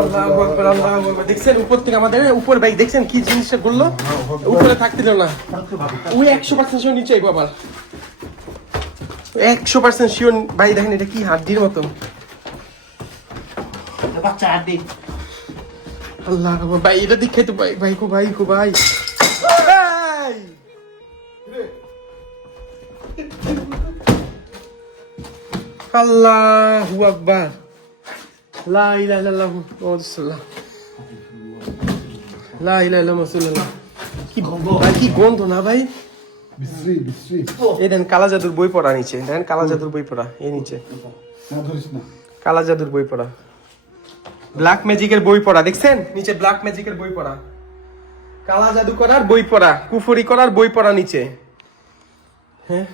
আল্লাহু আকবার, আল্লাহু আকবার। দেখছেন উপর থেকে আমাদের উপর ভাই, দেখছেন কি জিনিসটা করলো? উপরে থাকতে দিল না। ওই 100% শিওর নিচে আইবো আবার, 100% শিওর ভাই। দেখেন এটা কি হাড্ডির মতো। বাচ্চা আড্ডি। আল্লাহ ভাই, এটা দেখে তো ভাই ভাই, ভাই ভাই, আল্লাহু আকবার, লা ইলাহা ইল্লাল্লাহ মুহাম্মাদুর রাসূলুল্লাহ, লা ইলাহা ইল্লাল্লাহ রাসূলুল্লাহ। কি গন্ধ ভাই, কি গন্ধ না ভাই। বিশ্রী বিশ্রী এই দেন কালা জাদুর বই পড়া নিচে, দেখেন কালা জাদুর বই পড়া এই নিচে, না ধরিস না। কালা জাদুর বই পড়া, ব্ল্যাক ম্যাজিকের বই পড়া। দেখছেন নিচে ব্ল্যাক ম্যাজিকের বই পড়া, কালা জাদু করার বই পড়া, কুফরি করার বই পড়া নিচে। হ্যাঁ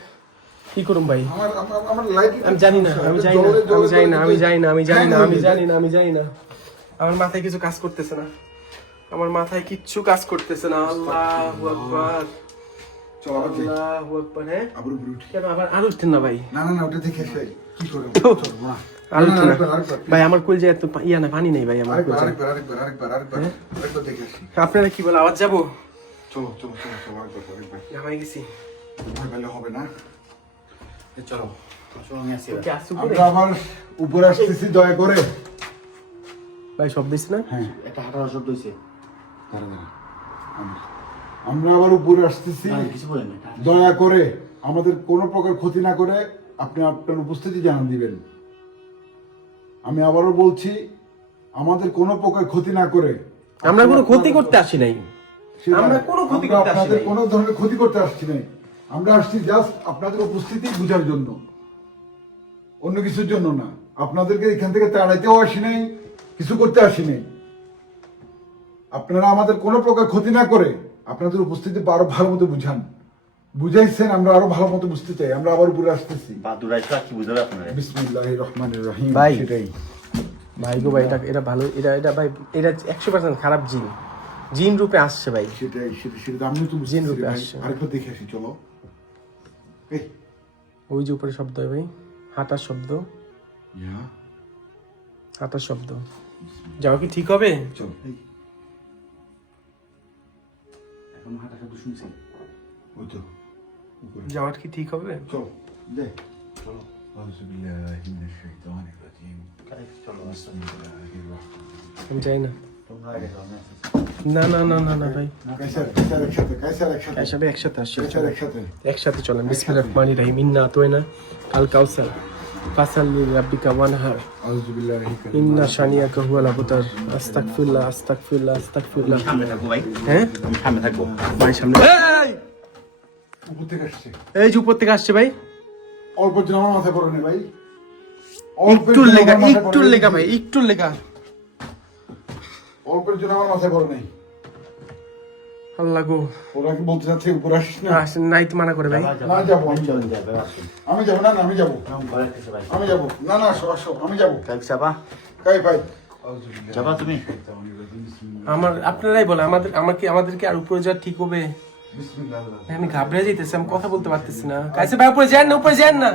কি করুম ভাই? আমার আমার আমার লাইট আমি জানি না, আমি জানি না, আমি জানি না, আমি জানি না, আমি জানি না, আমি জানি না, আমি জানি না। আমার মাথায় কিছু কাজ করতেছে না, আমার মাথায় কিচ্ছু কাজ করতেছে না। আল্লাহু আকবার, চল আবার যাই। আল্লাহু আকবার। হ্যাঁ আবার উপরে উঠি। কেন আবার আর উঠতেন না ভাই? না না না, ওটা দেখে আসি কি করব। চল না আর উঠতেন না আরেকবার ভাই, আমার কল যে এত ইয়া না, পানি নেই ভাই আমার কল। আরেকবার দেখে আসি। আপনারা কি বলে আওয়াজ যাবো? চলো চলো চলো চলো আরেকবার ঘামাই গেছি। ভয় পেলে হবে না। চলো চলো আমি আসি এবার। কি আসছো করে? আমরা আবার উপরে আসতেছি, দয়া করে। ভাই সব দিস না? হ্যাঁ একটা হাঁটার শব্দ হয়েছে। দাঁড়া দাঁড়া, আমরা আবার উপরে আসতেছি, না, কিছু বলেন না। দয়া করে আমাদের কোনো প্রকার ক্ষতি না করে আপনি আপনার উপস্থিতি জানান দিবেন। আমি আবারও বলছি, আমাদের কোনো প্রকার ক্ষতি না করে। আমরা কোনো ক্ষতি করতে আসি নাই, সেটা- আমরা কোনো ক্ষতি করতে আসি আপনাদের নাই। কোনো ধরনের ক্ষতি করতে আসছি নাই। আমরা আসছি জাস্ট আপনাদের উপস্থিতি বোঝার জন্য, অন্য কিছুর জন্য না। আপনাদেরকে এখান থেকে তাড়াইতেও আসি নাই, কিছু করতে আসি নাই। আপনারা আমাদের কোনো প্রকার ক্ষতি না করে আপনাদের উপস্থিতি আরো ভালো মতো বুঝাইছেন, আমরা আরো ভালো মতো বুঝতে চাই, আমরা আবার উপরে আসতেছি। বাদুরাই কি বুঝাবে আপনারা? বিসমিল্লাহির রহমানির রহিম। ভাই। সেটাই ভাই গো ভাই, এটা ভালো, এটা ভাই, এটা 100% খারাপ জিন, জিন রূপে আসছে ভাই। সেটাই সেটা আমি তো বুঝছি জিন রূপে ভাই। আসছে। আরেকবার দেখে আসি চলো। এই ওই যে উপরে শব্দ হয় ভাই, হাঁটার শব্দ, ইয়া হাঁটার শব্দ। যাওয়া কি ঠিক হবে? চল। এখন হাঁটা শব্দ শুনছি। ওই তো উপরে যাওয়ার কি ঠিক হবে? চল দে। চলো আউযুবিল্লাহি মিনাশ শাইতানির রাজিম। চলো বিসমিল্লাহির রহমানির আমি যাই না। তোমরা আগে যাও না। না ভাই, কায়সার একসাথে একসাথে আসছে, একসাথে একসাথে চলেন। বিসমিল্লাহির রহমানির রহিম। ইন্না আতাইনা আল কাউসার ফাসাল্লি লিরাব্বিকা ওয়ানহার আউযুবিল্লাহি ইন্না শানিয়াকা হুয়াল আবতার। আস্তাগফিরুল্লাহ, আস্তাগফিরুল্লাহ, আস্তাগফিরুল্লাহ। সামনে থাকবো ভাই। হ্যাঁ আমি সামনে থাকবো। ভাই সামনে। এই উপর থেকে আসছে। এই যে উপর থেকে আসছে ভাই, অল্প জন আমার মাথায় পড়ে নি ভাই, একটুর লেগা, একটুর লেগা ভাই, একটুর লেগা। অল্পের জন্য আমার মাথায় পড়ে নাই। আল্লাহ গো, ওরা কি বলতে চাচ্ছে উপরে আসিস না? আসেন, নাইট মানা করে ভাই। না যাবো, আমি যাবো। চলেন যাবে আসুন। আমি যাবো না, আমি যাবো, ঘরে আসতেছে ভাই। আমি যাবো না, আসো আসো, আমি যাবো। কাল যাবা? কাই ভাই যাবা তুমি? আপনারাই বলে আমাদেরকে আর উপরে যাওয়া ঠিক হবে? আমি ঘাবড়ে যাইতেছি, আমি কথা বলতে পারতেছি না। কাছে ভাই উপরে যান না, উপরে যান না।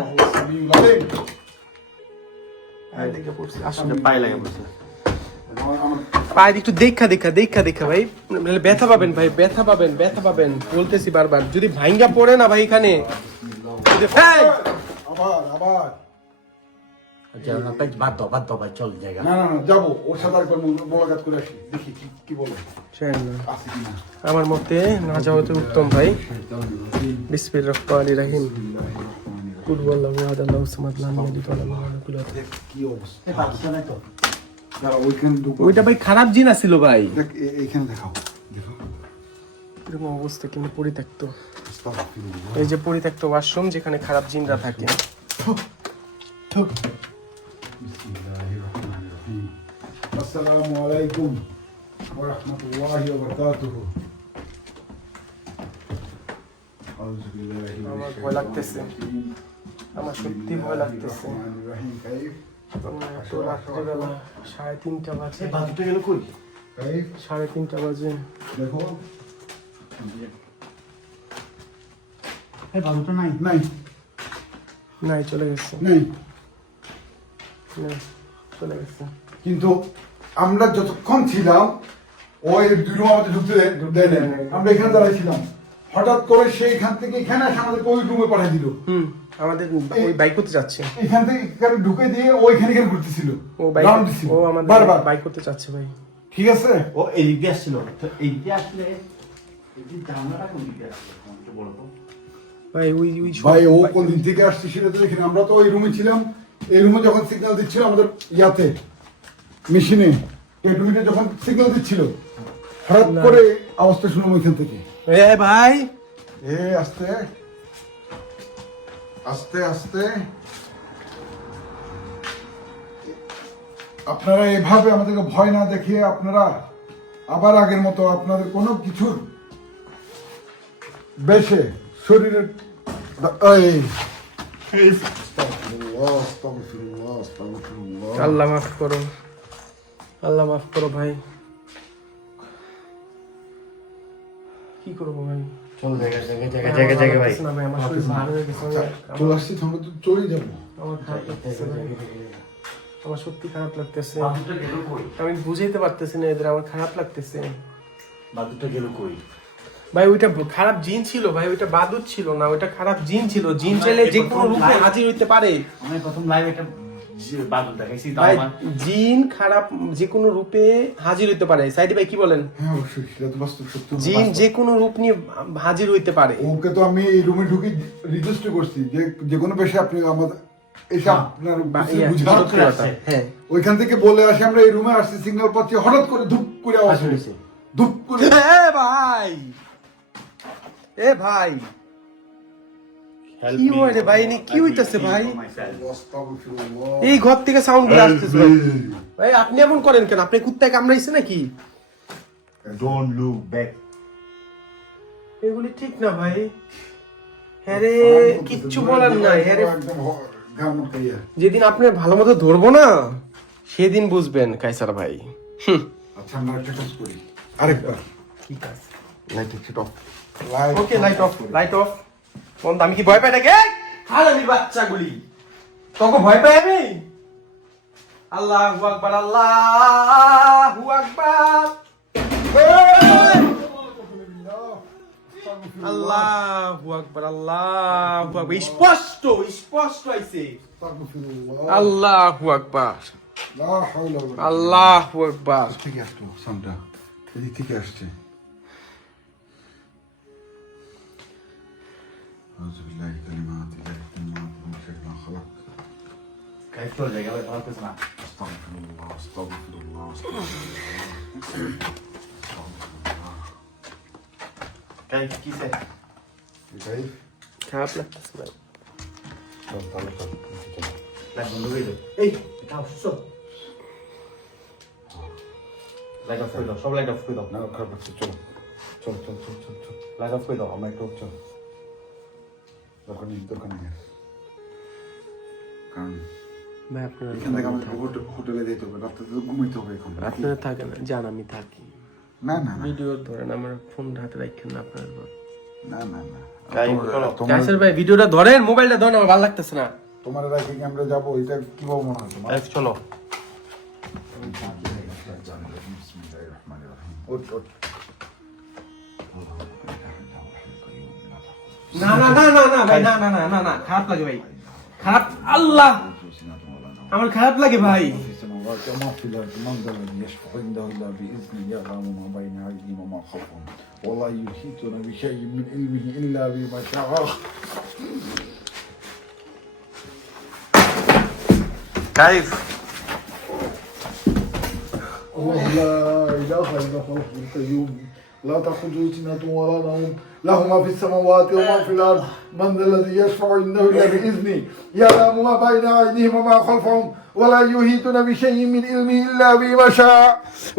আসুন, পায়ে লাগে বলছে। পায়ে একটু দেখা ভাই, নাহলে ব্যথা পাবেন ভাই, ব্যথা পাবেন বলতেছি বারবার। যদি ভাঙ্গা পড়ে না ভাই এখানে, যদি আবার বাদ দাও ভাই, চল জায়গা। না যাবো, ওর সাথে একবার মোলাকাত করে আসি, দেখি কি বলে শোনেন না, আছে কিনা। আমার মতে না যাওয়াতে উত্তম ভাই। বিসমিল্লাহির রহমানির রহিম। কুল ওয়াল্লাহু আহাদ আল্লাহু সামাদ লাম ইয়ালিদ ওয়া লাম ইউলাদ। কি অবস্থা? এই বাচ্চা নাই তো? দাঁড়া, ওইখানে ঢুকো। ওইটা ভাই খারাপ জিন আছিল ভাই। দেখ এইখানে দেখাও, দেখো এরকম অবস্থা কিন্তু পরিত্যক্ত। আস্তাগফিরুল্লাহ। এই যে পরিত্যক্ত ওয়াশরুম, যেখানে খারাপ জিনরা থাকে। থু। বিসমিল্লাহির রহমানির রহিম। আসসালামু আলাইকুম ওয়া রাহমাতুল্লাহি ওয়া বারাকাতুহু। আউযুবিল্লাহি আমার মিনাশ ভয় লাগতেছে, শাইতানির রাজিম। আমার সত্যি ভয় লাগতেছে। বিসমিল্লাহির রহমানির রহিম। কাইফ তো রাত্রিবেলা 3:30 বাজে, এই বাদুটা গেল কই? কাইফ 3:30 বাজে। দেখো এই বাদুটা নাই। নাই নাই, চলে গেছে, নাই, নাই, চলে গেছে। কিন্তু আমরা যতক্ষণ ছিলাম ওই দুই রুম আমাদের ঢুকতে দেয় নাই। আমরা এখানে দাঁড়াই ছিলাম, হঠাৎ করে সেইখান থেকে এখানে এসে আমাদেরকে ওই রুমে পাঠিয়ে দিল। আমাদের ওই বাইক করতে যাচ্ছে, এখান থেকে এখানে ঢুকে দিয়ে ওইখানে ঘুরতেছিল, ও বাইক, রাউন্ড দিছিল ও আমাদের বারবার। বাইক করতে যাচ্ছে ভাই। ঠিক আছে, ও এই দিক দিয়ে আসছিল। তো এই দিক দিয়ে আসলে এই যে জানলাটা কোন দিক দিয়ে আসছিল? একটু বলো তো। ভাই ওই ভাই ও কোন দিন থেকে আসছে সেটা তো দেখি না। আমরা তো ওই রুমে ছিলাম, এই রুমে যখন সিগন্যাল দিচ্ছিল আমাদের ইয়াতে মেশিনে, টেটুইতে যখন সিগন্যাল দিচ্ছিল, হঠাৎ না। করে আওয়াজটা শুনলাম ওইখান থেকে। এ ভাই, আস্তে আস্তে আস্তে আপনারা এভাবে আমাদেরকে ভয় না দেখিয়ে আপনারা আবার আগের মতো আপনাদের কোনো কিছুর বেশে শরীরের আল্লাহ মাফ করো, আল্লাহ মাফ করো ভাই। কি করবো ভাই? চল জায়গা ভাই। না ভাই, আমার শরীর ভার হয়ে গেছে, চলে আসছি, আমরা তো চলে যাবো। আমার খারাপ লাগতেছে ভাই, আমার সত্যি খারাপ লাগতেছে। বাদুটা গেল কই? আমি বুঝাইতে পারতেছি না এদের, আমার খারাপ লাগতেছে বাদুটা গেল কই? ভাই। ওইটা খারাপ জিন ছিল ভাই, ওইটা বাদুর ছিল না, ওইটা খারাপ জিন ছিল। জিন চাইলে যে কোনো রূপে হাজির হইতে পারে। আমি প্রথম লাইভ একটা বাদুর দেখাইছি, তাও ভাই আমার জিন খারাপ যে কোনো রূপে হাজির হইতে পারে। সাইডি ভাই কি বলেন? হ্যাঁ অবশ্যই, সেটা তো বাস্তব সত্য। জিন যে কোনো রূপ নিয়ে হাজির হইতে পারে। ওকে তো আমি এই রুমে ঢুকে রেজিস্টার করছি যে কোনো বেশে আপনি আমাদের এসে আপনার বুঝাতে। হ্যাঁ, ওইখান থেকে বলে আসে আমরা এই রুমে আসছি, সিগন্যাল পাচ্ছি, হঠাৎ করে ধুপ করে আওয়াজ হয়েছে, ধুপ করে। এ ভাই কি হয় রে ভাই? কি হইতাছে ভাই? এই ঘর থেকে সাউন্ড গুলো আসতেছে ভাই। ভাই আপনি এমন করেন কেন? আপনি কুত্তায় কামড়াইছে নাকি? Don't look back. এগুলি ঠিক না ভাই। হ্যাঁ রে, কিচ্ছু বলার নাই। হ্যাঁ রে, একদম ঘাম উঠাইয়া। যেদিন আপনি ভালো মতো ধরবো না সেদিন বুঝবেন কায়সার ভাই। আচ্ছা আমরা একটা কাজ করি আরেকবার। ঠিক আছে, লাইট একটু of. Okay, light off, light off. বন্ধ, আমি কি ভয় পাই নাকি? হারামির বাচ্চাগুলি, তোকে ভয় পাই আমি? আল্লাহু আকবার, আল্লাহু আকবার, আল্লাহু আকবার, আল্লাহু আকবার। স্পষ্ট স্পষ্ট আইছে। আল্লাহু আকবার, লা হাওলা ওয়ালা কুওয়াতা। আল্লাহু আকবার। থেকে আসলো সাউন্ডটা, এদিক থেকে আসছে। আউযু বিল্লাহি কালিমাতিল্লাহি তাম্মাতি মিন শাররি মা খালাক। কাইফ চলে যায়, গেলে ভালো কিছু না। আস্তাগফিরুল্লাহ, আস্তাগফিরুল্লাহ, কাইফ কিসে? এটাই খারাপ লাগতেছে ভাই। তাহলে চল। লাইট বন্ধ করে দাও। এই, এটা অসুস্থ। লাইট অফ করে দাও, সব লাইট অফ করে দাও। না খারাপ লাগছে, চলো চল চল চল চল চল। লাইট অফ করে দাও। আমরা একটু চল। দরকার নেই কারণ ভাই আপনারা এখান থেকে আমাদের হোটেলে যেতে হবে, রাত্রে তো ঘুমাইতে হবে এখন। আপনারা থাকেন না, জান আমি থাকি। না না না ভিডিও ধরেন, আমার ফোন হাতে রাখেন না আপনার। না না না কাইফ, চলো। কায়সার ভাই ভিডিওটা ধরেন, মোবাইলটা ধরেন, আমার ভালো লাগতেছে না। তোমার রাখি কি আমরা যাবো, এটা কিভাবে মনে হয় তোমার? কাইফ চলো। ওঠ ওঠ। না না না না না ভাই, না না না না না, খারাপ লাগে ভাই, খারাপ। আল্লাহ, আমার খারাপ লাগে ভাই। وما في الأرض من ذا الذي يشفع عنده إلا بإذنه يعلم ما بين أيديهم وما خلفهم ولا يحيطون بشيء من علمه إلا بما شاء. কাইফ, الله لا إله إلا هو الحي القيوم لا تأخذه سنة ولا نوم له ما في السماوات وما في الأرض من ذا الذي يشفع عنده إلا بإذنه يعلم ما بين أيديهم وما خلفهم ولا يحيطون بشيء من علمه إلا بما شاء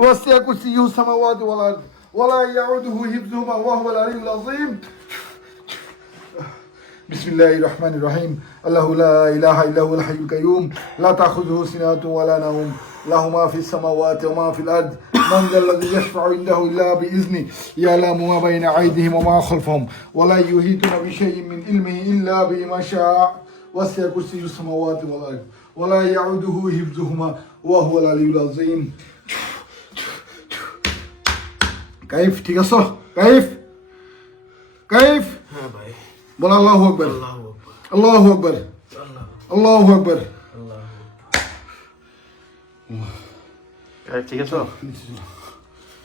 وسع كرسيه السماوات والأرض ولا يعوده حفظهما وهو العلي العظيم. بسم الله الرحمن الرحيم الله لا إله إلا هو الحي القيوم لا تأخذه سنة ولا نوم له ما في السماوات وما في الأرض من ذا الذي يشفع عنده إلا بإذنه يعلم ما بين أيديهم وما خلفهم ولا يحيطون بشيء من علمه إلا بما شاء وسع كرسيه السماوات والأرض ولا يعوده حفظهما وهو العلي العظيم. كيف تيجاسو كيف كيف হ্যাঁ ভাই, بول الله أكبر আল্লাহু আকবার, الله أكبر الله أكبر. কাইফ ঠিক আছো?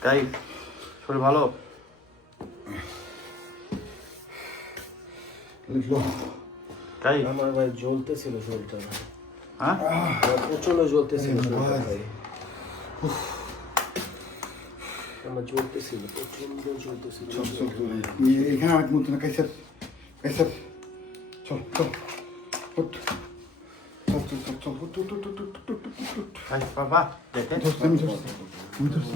কাইফ, শরীর ভালো? কাইফ, আমার ভাই জ্বলতেছিল শরীরটা ভাই, হ্যাঁ? প্রচন্ড জ্বলতেছিল শরীরটা ভাই, আমার জ্বলতেছিল, প্রচন্ড জ্বলতেছিল। এখানে আরেক মতো না কাইসার কাইসার চল চল উঠ চল চল চল চল উঠ উঠ উঠ উঠ উঠ উঠ উঠ উঠ। কাইফ, বাবা, দেখে। আমি ধরছি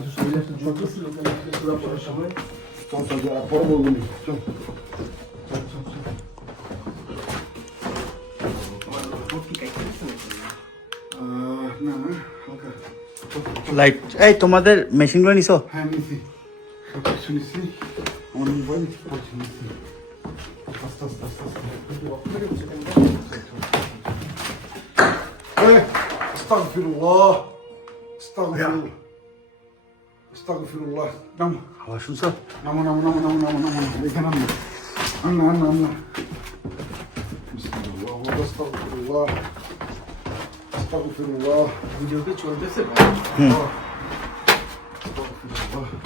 চল চল আর পরে বলবো নি। চল চল চল চল। না না হালকা লাইট, এই তোমাদের মেশিনগুলো নিছো? হ্যাঁ নিছি সব কিছু নিছি আমার মোবাইল পড়ছি নিছি আস্তে আস্তে আস্তে আস্তাগফিরুল্লাহ আস্তাগফিরুল্লাহ আস্তাগফিরুল্লাহ নাম আওয়াজ শুনছো? নামো নামো নামো নামো নামো নামো এখানে নামো আন্না আন্না আন্না বিসমিল্লাহ ওয়া আস্তাগফিরুল্লাহ আস্তাগফিরুল্লাহ ভিডিও কি চলতেছে ভাই?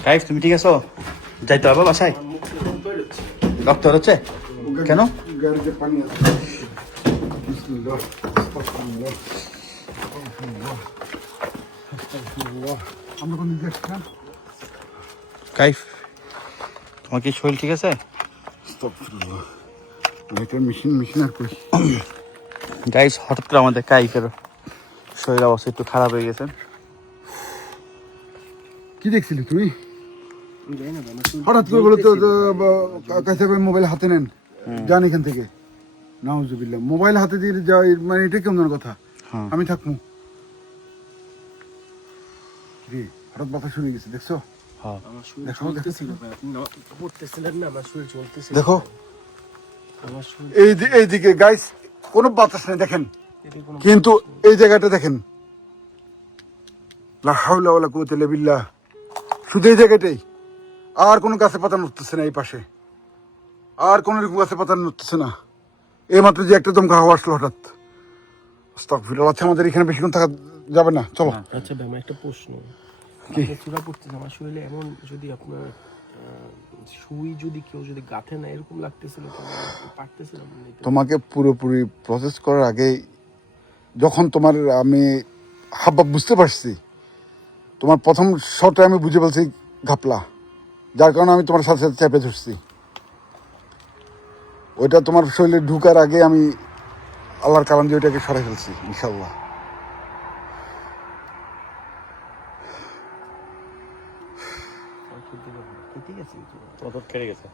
কাইফ, তুমি ঠিক আছো? যাইতে হবে বাসায়? আমার মুখ থেকে রক্ত বেরোচ্ছে। রক্ত হচ্ছে কেন? গাড়িতে পানি আছে বিসমিল্লাহ আস্তাগফিরুল্লাহ আস্তাগফিরুল্লাহ আস্তাগফিরুল্লাহ আমরা কোন দিকে আসলাম? কাইফ, তোমার কি শরীর ঠিক আছে? আস্তাগফিরুল্লাহ লাইটার মেশিন আর কই গাইস, হঠাৎ করে আমাদের কাইফের শরীর অবস্থা একটু খারাপ হয়ে গেছে। কি দেখছিলি তুই? জানি না ভাই, আমার হঠাৎ করে বলে তো কাছে মোবাইল হাতে নেন। যান এখান থেকে। নাউজুবিল্লাহ, মোবাইল হাতে দিয়ে যাই, মানে এটা কেমন কথা? হ্যাঁ। আমি থাকবো জি, হঠাৎ বাতাস শুরু হয়ে গেছে, দেখছো? হ্যাঁ। আমার শরীর দেখো, চলতেছিল ভাই, আপনি পড়তেছিলেন না, আমার শরীর চলতেছিল। দেখো আমার শরীর এইদিকে গাইস কোনো বাতাস নেই দেখেন, এদিকে কোনো কিন্তু এই জায়গাটা দেখেন, লা হাওলা ওয়ালা কুওয়াতা ইল্লা বিল্লাহ, শুধু এই জায়গাটাই, আর কোনো গাছে পাতা নড়তেছে না, এই পাশে আর কোনো রকম গাছে পাতা নড়তেছে না। এই মাত্র যে একটা দমকা হাওয়া আসলো হঠাৎ, আস্তাগফিরুল্লাহ। আচ্ছা, আমাদের এখানে বেশিক্ষণ থাকা যাবে না, চলো। আচ্ছা ভাই, আমার একটা প্রশ্ন, কি? আপনি চূড়া পড়তেছে আমার শরীরে, এমন যদি আপনার সুই যদি কেউ যদি গাঁথে না এরকম লাগতেছিল, পারতেছিলাম না নিতে। তোমাকে পুরোপুরি প্রসেস করার আগে যখন তোমার আমি হাবভাব বুঝতে পারছি, তোমার প্রথম শটে আমি বুঝে বলছি ঘাপলা, যার কারণে আমি তোমার সাথে সাথে চেপে ধরছি। ওইটা তোমার শরীরে ঢুকার আগে আমি আল্লাহর কালাম দিয়ে ওইটাকে সরাই ফেলছি ইনশাল্লাহ। ঠিক আছে, কত কেটে গেছে।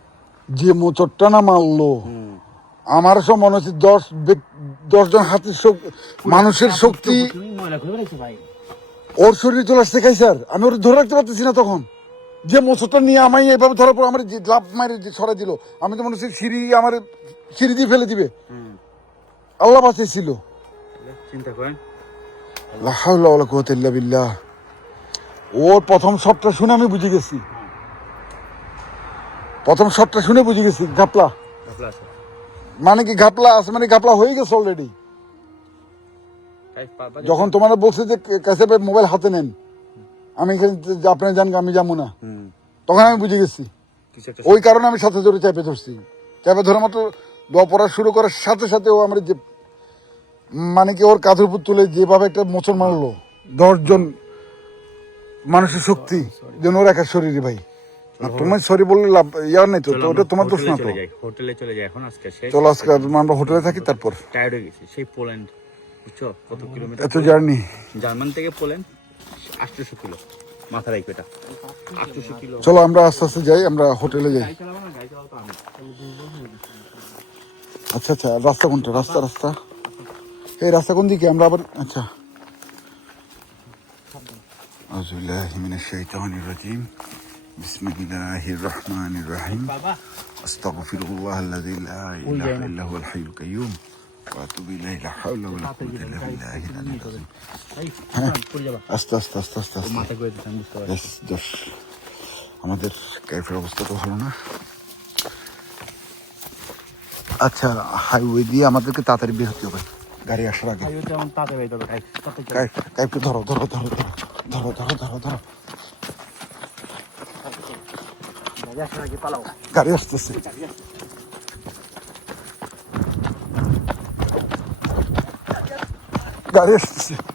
যে মোচরটা না মারলো, আমার সব মনে হচ্ছে 10 জন হাতের মানুষের শক্তি ময়লা খুলে বেড়েছে ভাই। ওর শরীরে চলে আসছে। খাই স্যার, আমি ওর ধরে রাখতে পারতেছি না তখন। যে মোচরটা নিয়ে আমায় এভাবে ধরার পর আমার যে লাভ মারে যে সরাই দিল, আমি তো মনে হচ্ছে আমার সিঁড়ি দিয়ে ফেলে দিবে। আল্লাহ বাঁচিয়েছিল। চিন্তা করেন। লা হাওলা ওয়ালা কুওয়াতা ইল্লা বিল্লাহ। ওর প্রথম শটটা শুনে আমি বুঝে গেছি, প্রথম শটটা শুনে বুঝে গেছি ঘাপলা। মানে কি ঘাপলা আছে, মানে ঘাপলা হয়ে গেছে অলরেডি। যখন তোমার বলছে যে কাছে মোবাইল হাতে নেন, আমি এখানে আপনার জান আমি যাবো না, তখন আমি বুঝে গেছি। ওই কারণে আমি সাথে ধরে চেপে ধরছি। চেপে ধরে মাত্র দোয়া পড়া শুরু করার সাথে সাথে ও আমার যে মানে কি ওর কাঁধের উপর তুলে যেভাবে একটা মোচড় মারলো, 10 জন মানুষের শক্তি যেন ওর একা শরীরে ভাই। তোমার সরি বললে লাভ ইয়ার নেই তো, ওটা তোমার দোষ না তো। হোটেলে চলে যাই এখন, আজকে শেষ। চলো আজকে আমরা হোটেলে থাকি, তারপর টায়ার্ড হয়ে গেছি। সেই পোল্যান্ড, বুঝছো কত কিলোমিটার? এত জার্নি। জার্মান থেকে পোল্যান্ড 800 কিলো, মাথা রাখবে এটা 800 কিলো। চলো আমরা আস্তে আস্তে যাই, আমরা হোটেলে যাই। গাড়ি চালাবো না, গাড়ি চালাবো তো আমি। আচ্ছা আচ্ছা, রাস্তা কোনটা? রাস্তা এই রাস্তা কোন দিকে? আমরা আবার আচ্ছা। আউযুবিল্লাহি মিনাশ শাইতানির রাজিম। বিসমিল্লাহির রহমানির রহিম। আস্তাগফিরুল্লাহাল্লাযী লা ইলাহা ইল্লা হুয়াল হাইয়ুল কাইয়্যুম ওয়া আতুবু ইলাইহি। লা হাওলা ওয়ালা কুওয়াতা ইল্লা বিল্লাহিল আলিয়্যিল আযীম। আস্তে আস্তে আস্তে আস্তে আস্তে। মাথা করে দিতাম, বুঝতে পারছি। দশ। আমাদের কাইফের অবস্থা তো ভালো না। আচ্ছা, হাইওয়ে দিয়ে আমাদেরকে তাড়াতাড়ি বের হতে হবে গাড়ি আসার আগে। কাইফকে ধরো। গাড়ি আসতেছে।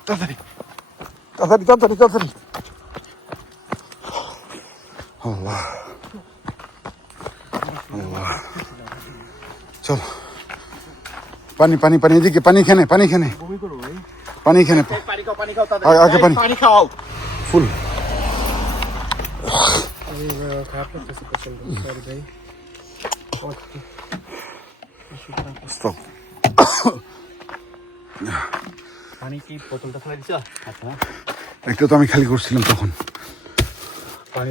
তাড়াতাড়ি। আল্লাহ চল, পানি এদিকে, পানি খেনে আগে পানি খাও। ফুল। খারাপ লাগতেছে প্রচন্ড, সরি ভাই। স্টপ। পানি কি প্রথমটা ফেলে দিছ? আচ্ছা, একটা তো আমি খালি করছিলাম তখন। পানি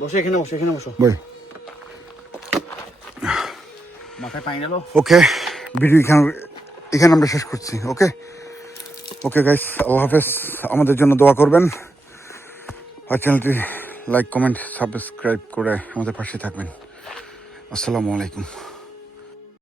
বসে এখানে বসো। ভাই মাথায় পানি গেল। ওকে, ভিডিও এখানে আমরা শেষ করছি। ওকে গাইস, আল্লাহ হাফেজ। আমাদের জন্য দোয়া করবেন, আর চ্যানেলটি লাইক, কমেন্ট, সাবস্ক্রাইব করে আমাদের পাশে থাকবেন। আসসালামু আলাইকুম।